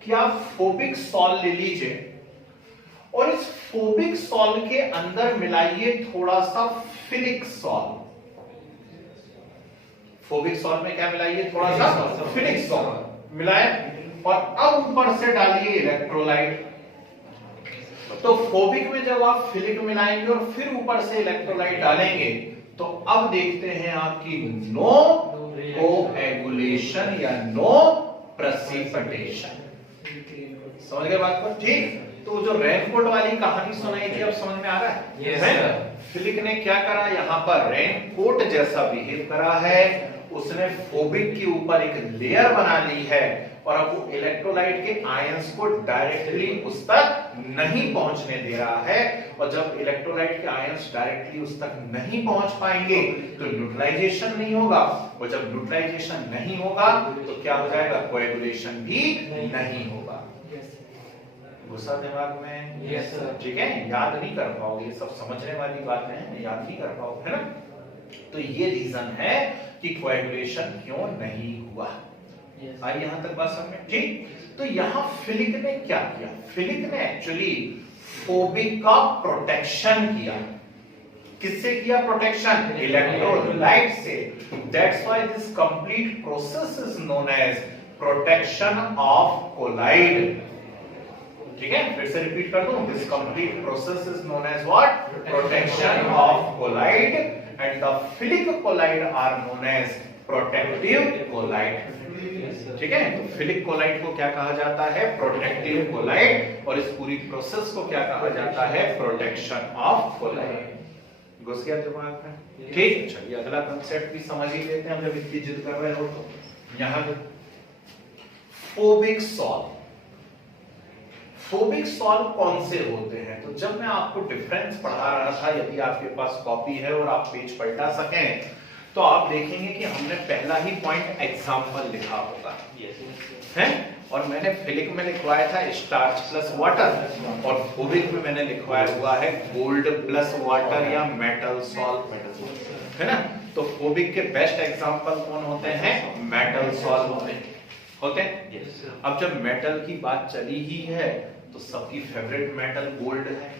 कि आप फोबिक सॉल ले लीजिए और इस फोबिक सॉल के अंदर मिलाइए थोड़ा सा फिलिक सॉल। फोबिक सॉल में क्या मिलाइए, थोड़ा सा फिलिक सॉल मिलाए, और अब ऊपर से डालिए इलेक्ट्रोलाइट। तो फोबिक में जब आप फिलिक मिलाएंगे और फिर ऊपर से इलेक्ट्रोलाइट डालेंगे तो अब देखते हैं आपकी नो कोएगुलेशन या नो प्रेसिपिटेशन। समझ गए बात को, ठीक। तो जो रेनकोट वाली कहानी सुनाई थी अब समझ में आ रहा है? Yes, है? sir. फिलिक ने क्या करा, यहाँ पर रेनकोट जैसा बिहेव करा है, उसने फोबिक के ऊपर एक लेयर बना ली है और अब वो इलेक्ट्रोलाइट के आयंस को डायरेक्टली उस तक नहीं पहुंचने दे रहा है। और जब इलेक्ट्रोलाइट के आयंस डायरेक्टली उस तक नहीं पहुंच पाएंगे तो न्यूट्रलाइजेशन नहीं होगा, और जब न्यूट्रलाइजेशन नहीं होगा तो क्या हो जाएगा, कोएगुलेशन भी नहीं होगा। गुस्सा दिमाग में? Yes, sir. ठीक है, याद नहीं कर पाओगे, ये सब समझने वाली बातें हैं, याद नहीं कर पाओगे, है ना? तो ये रीजन है कि कोएगुलेशन क्यों नहीं हुआ। आई यहां तक बात समझ में? ठीक। तो यहां फिलिक ने क्या किया, फिलिक ने एक्चुअली फोबिक का प्रोटेक्शन किया। किससे किया प्रोटेक्शन? इलेक्ट्रोलाइट से। That's why this complete process is known as protection of colloid. ठीक है, फिर से रिपीट कर दूं, this complete process is known as what? Protection of colloid, and the philic colloid are known as protective colloid. ठीक है, तो philic collide को क्या कहा जाता है? प्रोटेक्टिव कोलाइड, और इस पूरी प्रोसेस को क्या कहा जाता है? Protection of colloid. घुस गया दिमाग में? ठीक, चलिए अगला कंसेप्ट भी समझ ही लेते हैं, जब इतनी जिद कर रहे हो तो। यहां फोबिक सॉल्व, फोबिक सॉल्व कौन से होते हैं? तो जब मैं आपको डिफरेंस पढ़ा रहा था, यदि आपके पास कॉपी है और आप पेज पलटा सकें तो आप देखेंगे कि हमने पहला ही पॉइंट एग्जांपल लिखा होगा, है? और मैंने फिलिक में लिखवाया था स्टार्च प्लस वाटर, और फोबिक में मैंने लिखवाया हुआ है गोल्ड प्लस वाटर या मेटल सॉल्व, है ना? तो फोबिक के बेस्ट एग्जांपल कौन होते हैं? मेटल सॉल्व होते हैं। अब जब मेटल की बात चली ही है तो सबकी फेवरेट मेटल गोल्ड है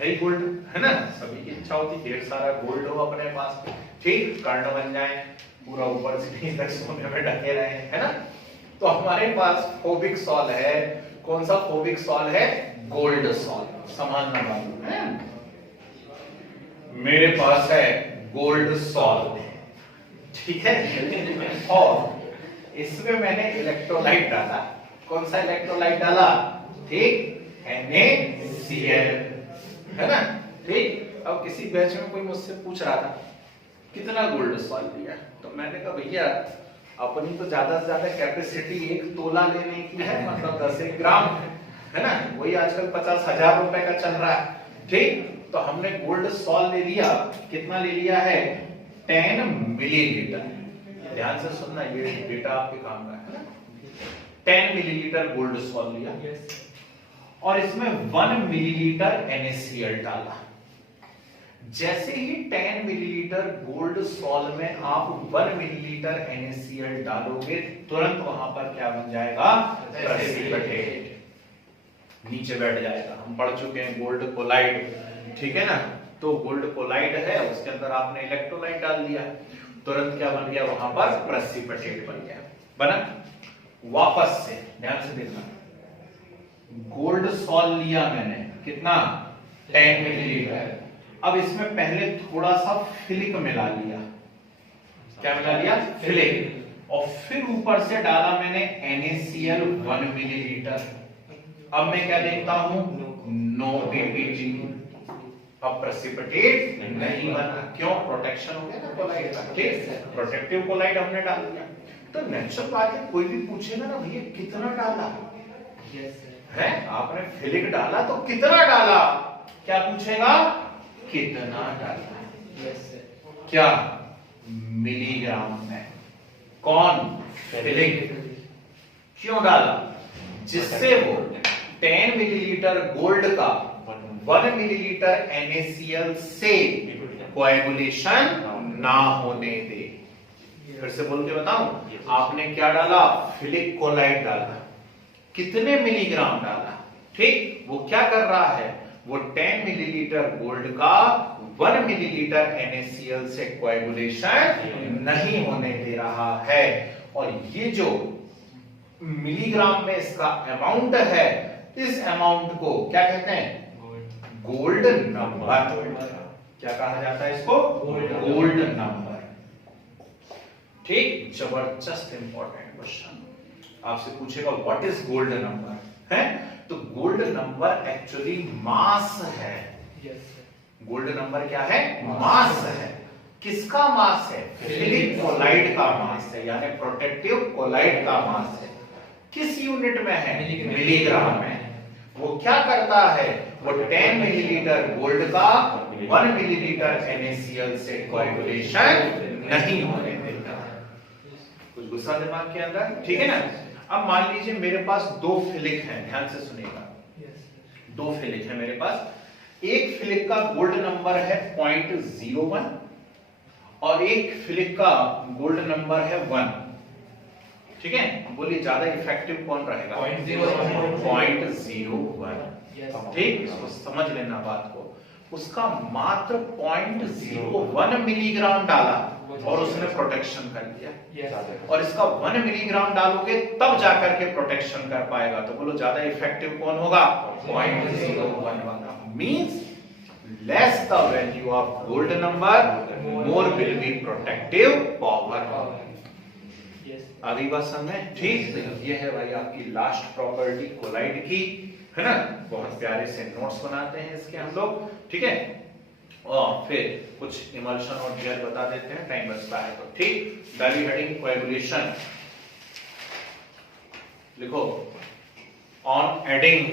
ही गोल्ड, है ना? सभी की इच्छा होती ढेर सारा गोल्ड हो अपने पास, ठीक, कर्ण बन जाए, पूरा ऊपर से नीचे तक सोने में ढके रहे, है ना? तो हमारे पास फोबिक सॉल्व है, कौन सा फोबिक सॉल्व है? Gold solve. संभालना मालूम है, मेरे पास है गोल्ड सॉल्व, ठीक है? और इसमें मैंने इलेक्ट्रोलाइट डाला, कौन सा इलेक्ट्रोलाइट डाला? ठीक, NaCl, है ना? ठीक। अब किसी बैच में कोई मुझसे पूछ रहा था कितना गोल्ड सॉल्व दिया, तो मैंने कहा भैया अपनी तो ज्यादा से ज्यादा कैपेसिटी 1 तोला लेने की है, मतलब 10 ग्राम, है ना? वही आजकल 50,000 रुपए का चल रहा है, ठीक। तो हमने गोल्ड सॉल्व ले लिया, कितना ले लिया है? 10 मिलीलीटर। ध्यान से सुनना, ये डेटा आपके काम का है ना? 10 मिलीलीटर गोल्ड सॉल्व लिया और इसमें 1 मिलीलीटर NaCl डाला। जैसे ही 10 मिलीलीटर गोल्ड सॉल्व में आप 1 मिलीलीटर NaCl डालोगे, तुरंत वहां पर क्या बन जाएगा? प्रेसिपिटेट, नीचे बैठ जाएगा। हम पढ़ चुके हैं गोल्ड कोलाइड, ठीक है ना? तो गोल्ड कोलाइड है, उसके अंदर आपने इलेक्ट्रोलाइट डाल दिया, तुरंत क्या बन गया? वहां पर प्रेसिपिटेट बन गया। बना? वापस से ध्यान से देखना, गोल्ड सॉल्व लिया मैंने, कितना? 10 मिलीलीटर। अब इसमें पहले थोड़ा सा फिलिक मिला लिया, क्या मिला लिया? फिलिक। और फिर ऊपर से डाला मैंने NaCl 1 मिलीलीटर। अब मैं क्या देखता हूं? No PPG। अब प्रेसिपिटेट नहीं बना, क्यों? प्रोटेक्शन हो गया ना कोलाइड का, ठीक? प्रोटेक्टिव कोलाइड हमने डाल दिया। तो नेचुरल बात है, कोई भी पूछेगा ना भैया कितना डाला है, आपने फिलिक डाला तो कितना डाला, क्या पूछेगा? कितना डाला, क्या? मिलीग्राम में। कौन? फिलिक। क्यों डाला? जिससे वो 10 मिलीलीटर गोल्ड का 1 मिलीलीटर NaCl से कोएगुलेशन ना होने दे। फिर से बोल के बताऊं, आपने क्या डाला? फिलिक कोलाइड डाला, कितने मिलीग्राम डाला, ठीक? वो क्या कर रहा है? वो 10 मिलीलीटर गोल्ड का 1 मिलीलीटर NaCl से कोएगुलेशन नहीं होने दे रहा है। और ये जो मिलीग्राम में इसका अमाउंट है, इस अमाउंट को क्या कहते हैं? Gold number. क्या कहा जाता है इसको? Gold number. ठीक, जबरदस्त इंपॉर्टेंट क्वेश्चन आपसे पूछेगा व्हाट इज गोल्ड नंबर, है? तो गोल्ड नंबर एक्चुअली मास है। गोल्ड नंबर क्या है? मास है। किसका मास है? फिलिक कोलाइड का मास है, यानी प्रोटेक्टिव कोलाइड का मास है। किस यूनिट में है? मिलीग्राम में। वो क्या करता है? वो 10 मिलीलीटर गोल्ड का 1 मिलीलीटर NaCl से कोएगुलेशन नहीं होने देता। कुछ गुस्सा दिमाग के अंदर? ठीक है ना। अब मान लीजिए मेरे पास दो फिलिक हैं, ध्यान से सुनिएगा। दो फिलिक है मेरे पास। एक फिलिक का गोल्ड नंबर है 0.01 और एक फिलिक का गोल्ड नंबर है 1। ठीक है, बोलिए ज्यादा इफेक्टिव कौन रहेगा? 0.01। ठीक, इसको समझ लेना बात को। उसका मात्र 0.01 मिलीग्राम डाला और उसने प्रोटेक्शन कर दिया। और इसका 1 मिलीग्राम डालोगे तब जाकर के प्रोटेक्शन कर पाएगा। तो बोलो ज्यादा इफेक्टिव कौन होगा? 0.01 वाला। Means less the value of gold number, more will be protective power. अगली बात समझ में? ठीक, ये है भाई आपकी लास्ट प्रॉपर्टी कोलाइड की, है ना। बहुत प्यारे से नोट्स बनाते हैं इसके हम लोग, ठीक है। और फिर कुछ इमल्शन और गियर बता देते हैं, टाइम बचता है तो। ठीक, वैल्यू हेडिंग कोएगुलेशन लिखो। On adding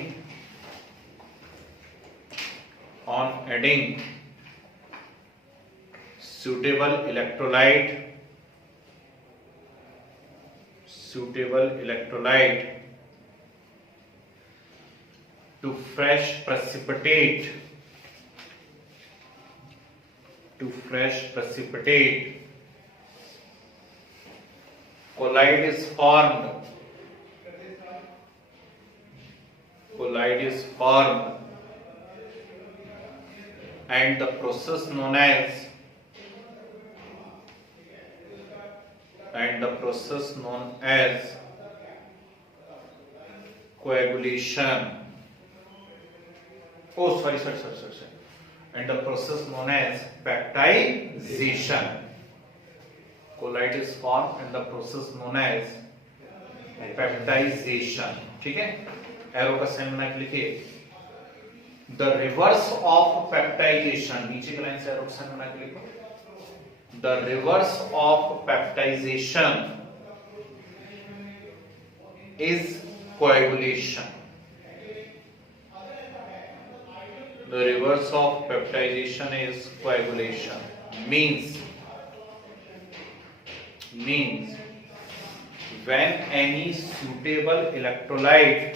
suitable electrolyte to fresh precipitate, colloid is formed, and the process known as coagulation. Oh, sorry. And the process known as peptidization. Colloid is formed and the process known as peptidization. ठीक है, arrow का sign बना के लिखिए। The reverse of peptidization, नीचे की line से arrow का साइन बना के लिखो। The reverse of peptidization is coagulation. The reverse of peptidization is coagulation. Means when any suitable electrolyte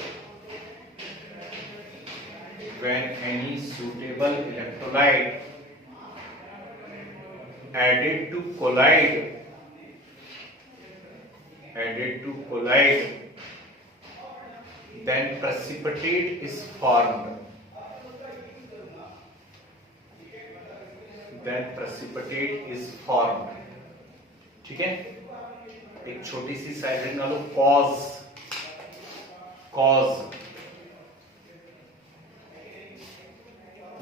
added to colloid then precipitate is formed. ठीक है, एक छोटी सी साइड हेडिंग डालो, कॉज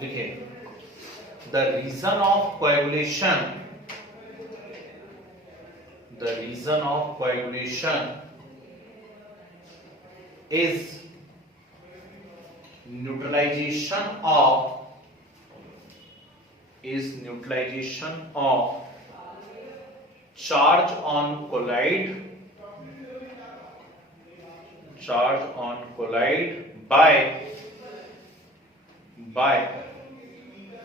लिखे। The reason of coagulation is neutralization of charge on colloid by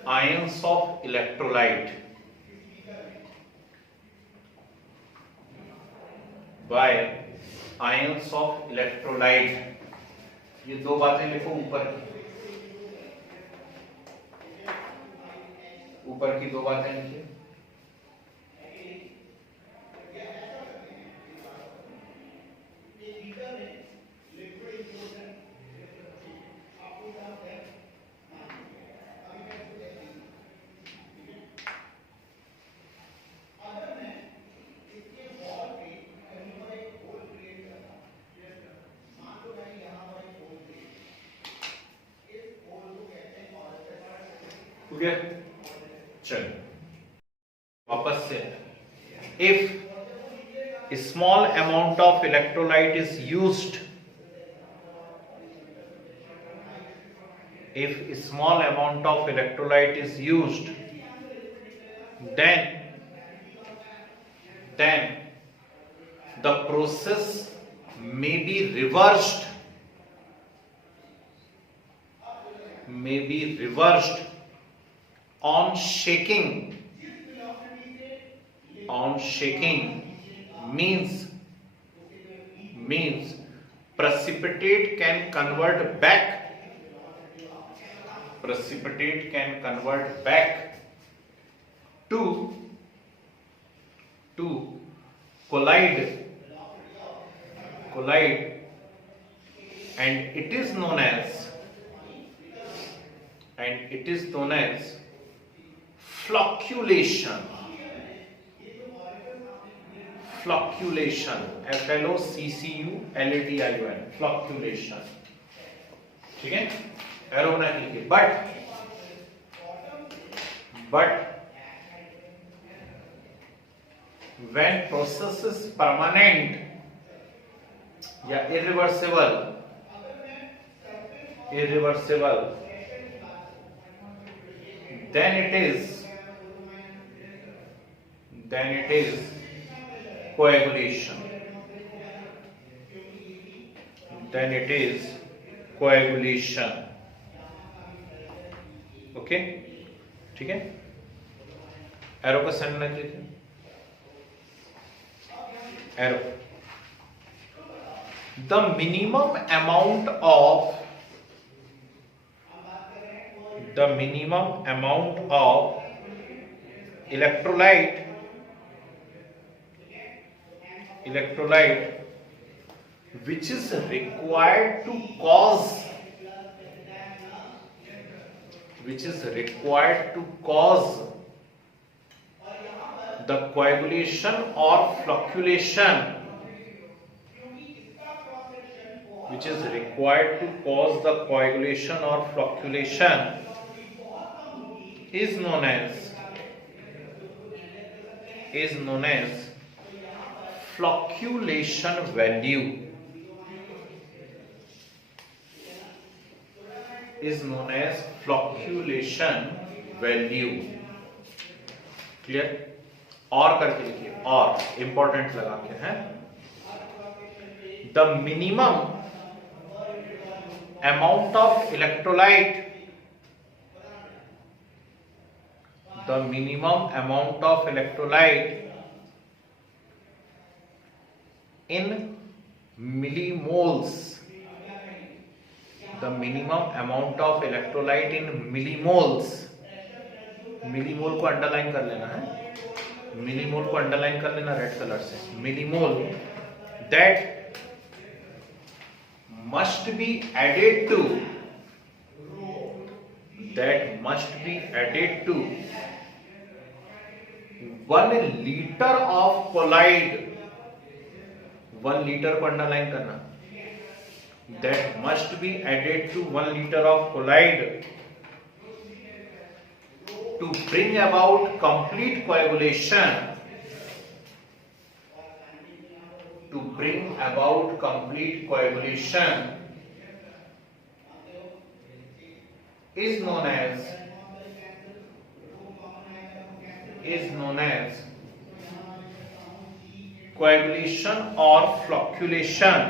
ions of electrolyte. ये दो बातें लिखो ऊपर की दो बातें लिखिए। चलिए वापस से, if a small amount of electrolyte is used if a small amount of electrolyte is used, then the process may be reversed, on shaking. Means precipitate can convert back to collide, and it is known as flocculation. FLOCCULATION, flocculation. ठीक है, arrow बना लीजिए. but when process is permanent या irreversible, then it is coagulation. Okay, ठीक है. Arrow का sign लग लीजिए. Arrow. The minimum amount of electrolyte which is required to cause the coagulation or flocculation, is known as flocculation value. Clear? और करके लिखिए, और इंपॉर्टेंट लगा के हैं. The minimum amount of electrolyte in millimoles. Millimole को अंडरलाइन कर लेना है. रेड कलर से. Millimole that must be added to 1 liter of colloid. 1 liter को अंडरलाइन करना. That must be added to 1 liter of colloid to bring about complete coagulation. Is known as coagulation or flocculation.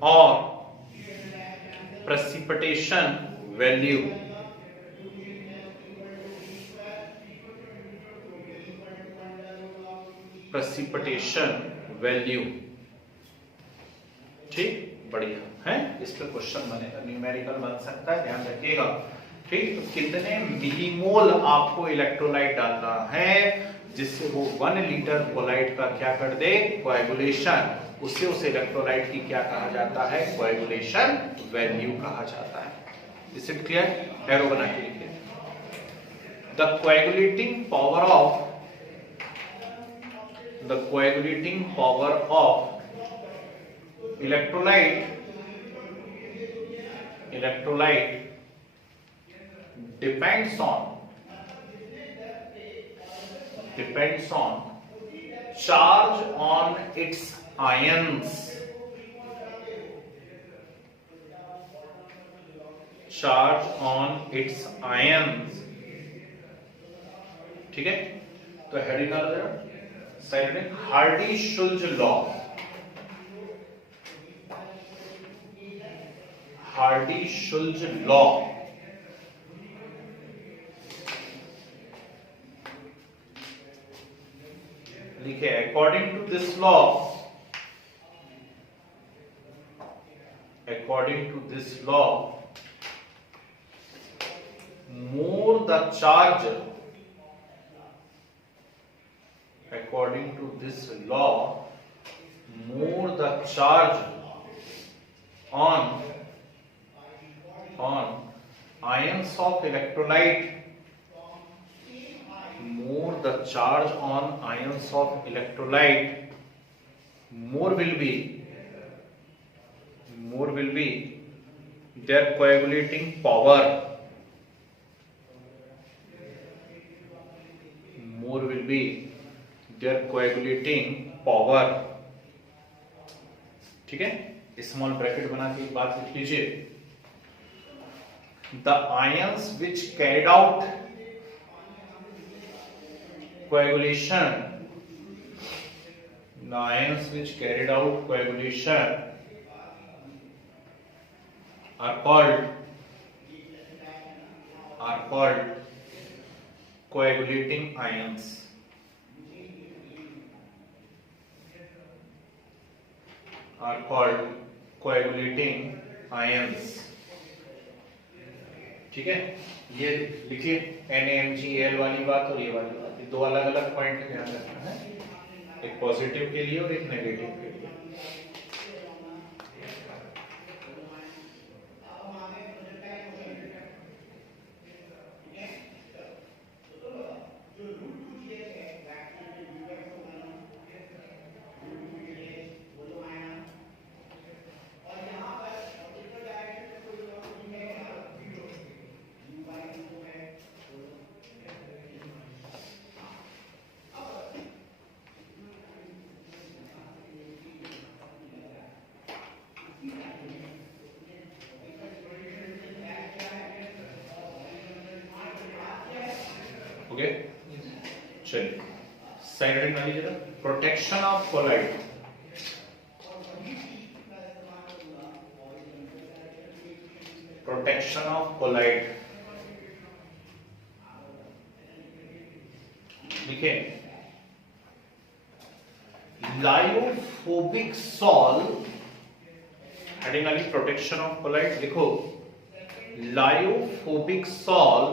Or precipitation value. ठीक, बढ़िया है. इस पे question बनेगा, numerical बन सकता है, ध्यान रखिएगा. ठीक, तो कितने मिलीमोल आपको इलेक्ट्रोलाइट डालना है जिससे वो 1 लीटर कोलाइट का क्या कर दे, कोएगुलेशन. उससे उस इलेक्ट्रोलाइट की क्या कहा जाता है, कोएगुलेशन वैल्यू कहा जाता है. Is it clear? एरो बना के लिखिए. The coagulating power of electrolyte depends on charge on its ions, charge on its ions. ठीक है, तो हेडिंग डाल देना साइड में, हार्डी-शुल्ज लॉ, हार्डी-शुल्ज लॉ। लिखे according to this law, according to this law, more the charge, according to this law, more the charge on ions of electrolyte, more the charge on ions of electrolyte, more will be their coagulating power, more will be their coagulating power। ठीक है, small bracket बना के एक बात लिख लीजिए, the ions which carried out coagulation, the ions which carried out coagulation are called coagulating ions, are called coagulating ions। ठीक है, ये लिखिए NaMgAl वाली बात और ये वाली बात, ये दो अलग अलग पॉइंट ध्यान रखना है, एक पॉजिटिव के लिए और एक नेगेटिव के लिए। ओके, चलिए साइड हेडिंग मान लीजिए, protection of colloid, protection of colloid. लिखे लायोफोबिक सॉल, हेडिंग वाली प्रोटेक्शन ऑफ कोलाइड लिखो, lyophobic sol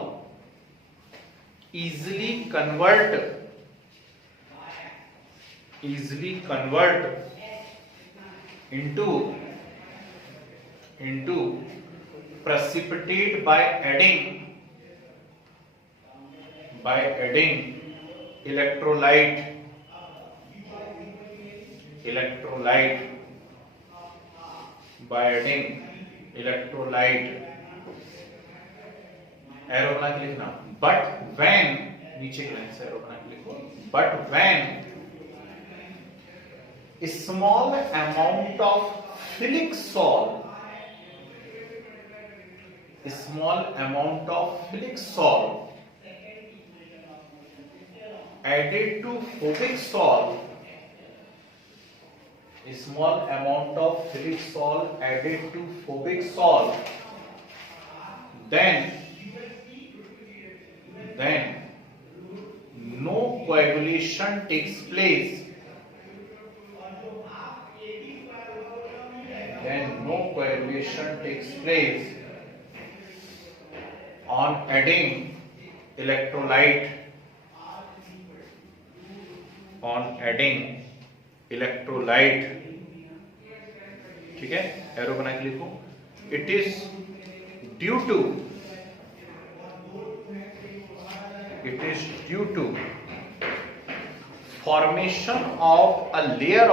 easily convert into precipitate by adding electrolyte by adding electrolyte। Arrow बना के लिखना, बट व्हेन, नीचे की लाइन से एरो बना के लिखो, but when small amount of philic salt, small amount of Philic salt added to phobic salt, small amount of Philic salt added to phobic salt, then no coagulation takes place, on adding electrolyte, ठीक है, arrow बना के लिखो, it is due to formation of a layer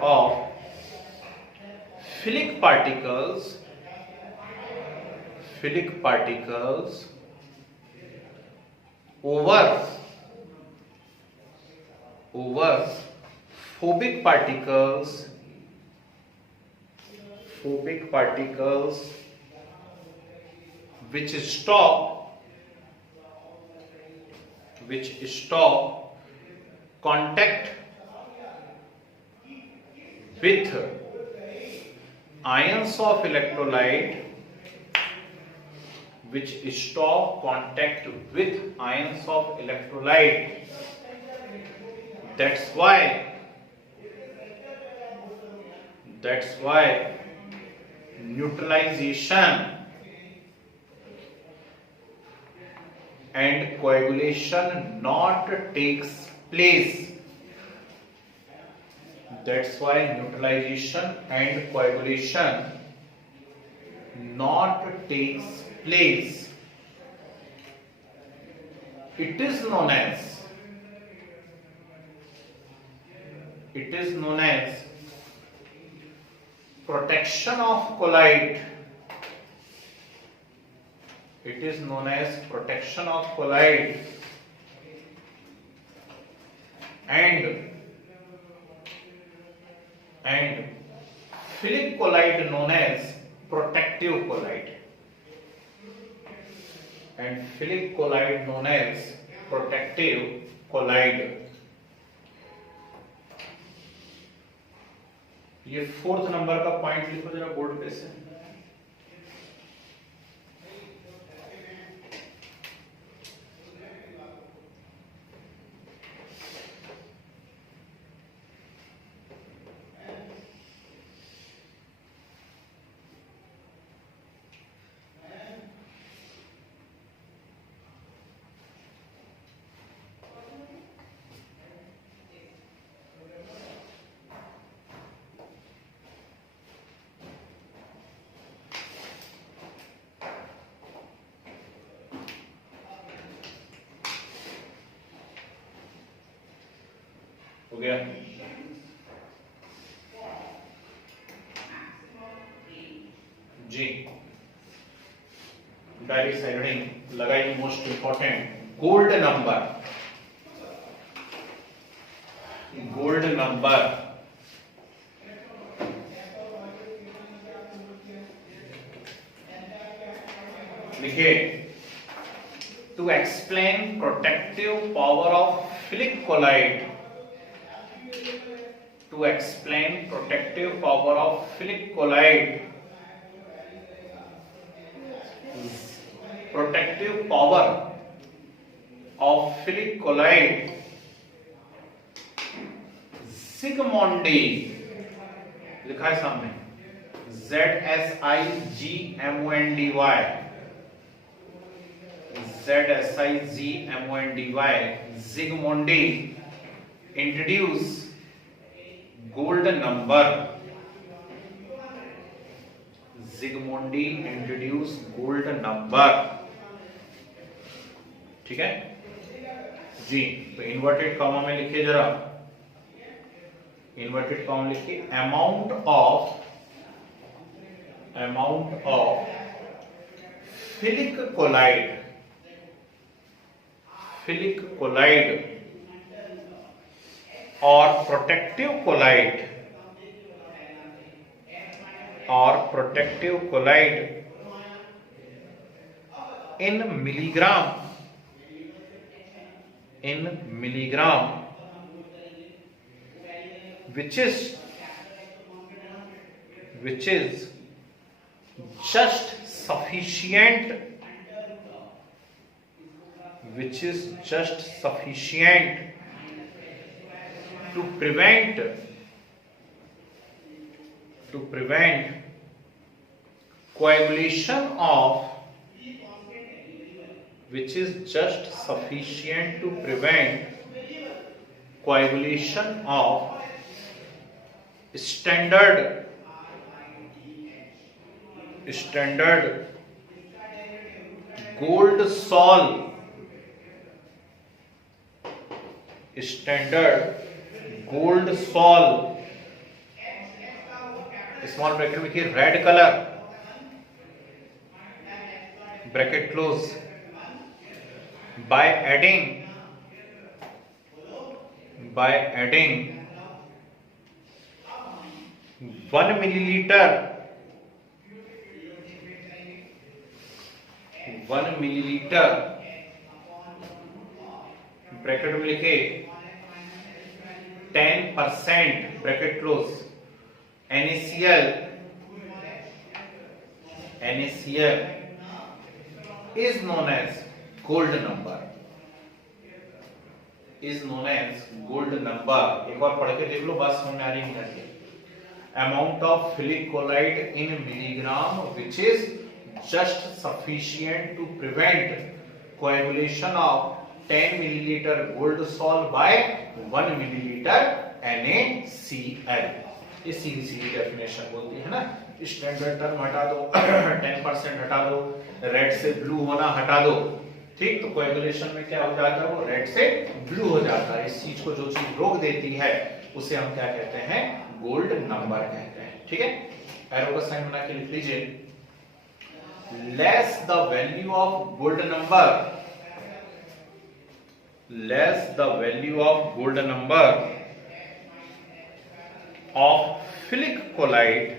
of Philic particles over over phobic particles which stop contact with ions of electrolyte, that's why neutralization and coagulation not takes place. That's why neutralization and coagulation not takes place. It is known as protection of colloid. It is known as protection of colloid and philic colloid known as protective colloid. And philic colloid known as protective colloid. ये 4th number का point लिखो जरा board पे से। हो गया? जी, direct siding लगाई। मोस्ट इंपॉर्टेंट गोल्ड नंबर लिखे। To explain protective power of philic colloid, to explain protective power of philic colloid, protective power of philic colloid, Zsigmondy लिखा है सामने, Zsigmondy, Zsigmondy introduce gold number. Zsigmondy introduce gold number. ठीक है जी। तो inverted comma में लिखिए जरा, inverted comma लिखिए amount of philic colloid or protective colloid in milligram which is just sufficient to prevent coagulation of standard gold sol, small bracket में लिखिए red colour, bracket close, by adding by adding 1 milliliter 1 milliliter bracket में लिखे 10% bracket close NaCl is known as gold number, एक और पढ़ के देख लो, बात समझ में आ रही नहीं आ रही? Amount of philic chloride in milligram which is just sufficient to prevent coagulation of 10 milliliter gold sol by 1 milliliter NaCl. ये सीधी सीधी डेफिनेशन बोलती है ना। स्टैंडर्ड टर्म हटा दो, 10% हटा दो, रेड से ब्लू होना हटा दो, ठीक, तो कोएगुलेशन में क्या हो जाता है, वो रेड से ब्लू हो जाता है। इस चीज को जो चीज रोक देती है उसे हम क्या कहते हैं, गोल्ड नंबर कहते हैं, ठीक है। एरो का साइन बना के लिख लीजिए, less the value of gold number, less the value of gold number of philic chloride,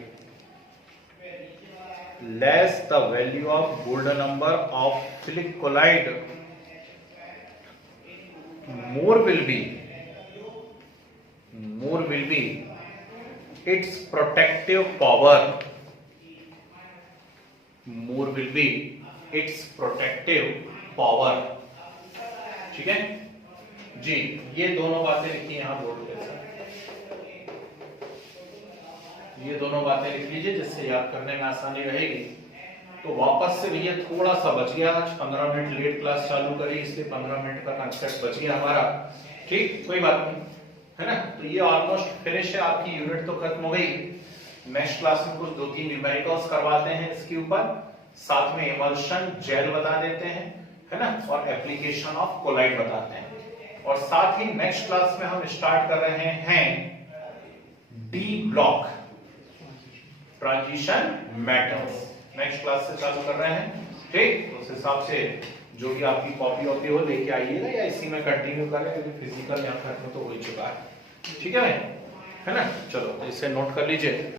less the value of gold number of philic chloride, more will be its protective power, more will be its protective power, ठीक है जी। ये दोनों बातें लिखी यहां board पे, ये दोनों बातें लिख लीजिए जिससे याद करने में आसानी रहेगी। तो वापस से भैया थोड़ा सा बच गया, आज 15 मिनट लेट क्लास चालू करी, इसलिए 15 मिनट का कंसेप्ट बच गया हमारा, ठीक, कोई बात नहीं, है ना। तो ये ऑलमोस्ट फिनिश है, आपकी यूनिट तो खत्म हो गई। नेक्स्ट क्लास में कुछ 2-3 न्यूमेरिकल्स करवाते हैं इसके ऊपर, साथ में इमल्शन जेल बता देते हैं, है ना, और एप्लीकेशन ऑफ कोलाइड बताते हैं। और साथ ही नेक्स्ट क्लास में हम स्टार्ट कर रहे हैं D block, transition metals, next class से चालू कर रहे हैं, ठीक। तो उस हिसाब से जो भी आपकी कॉपी वॉपी हो लेके आइएगा, या इसी में कंटिन्यू करें, क्योंकि फिजिकल यहाँ खत्म तो हो ही चुका है, ठीक है भाई, है ना। चलो तो इसे नोट कर लीजिए।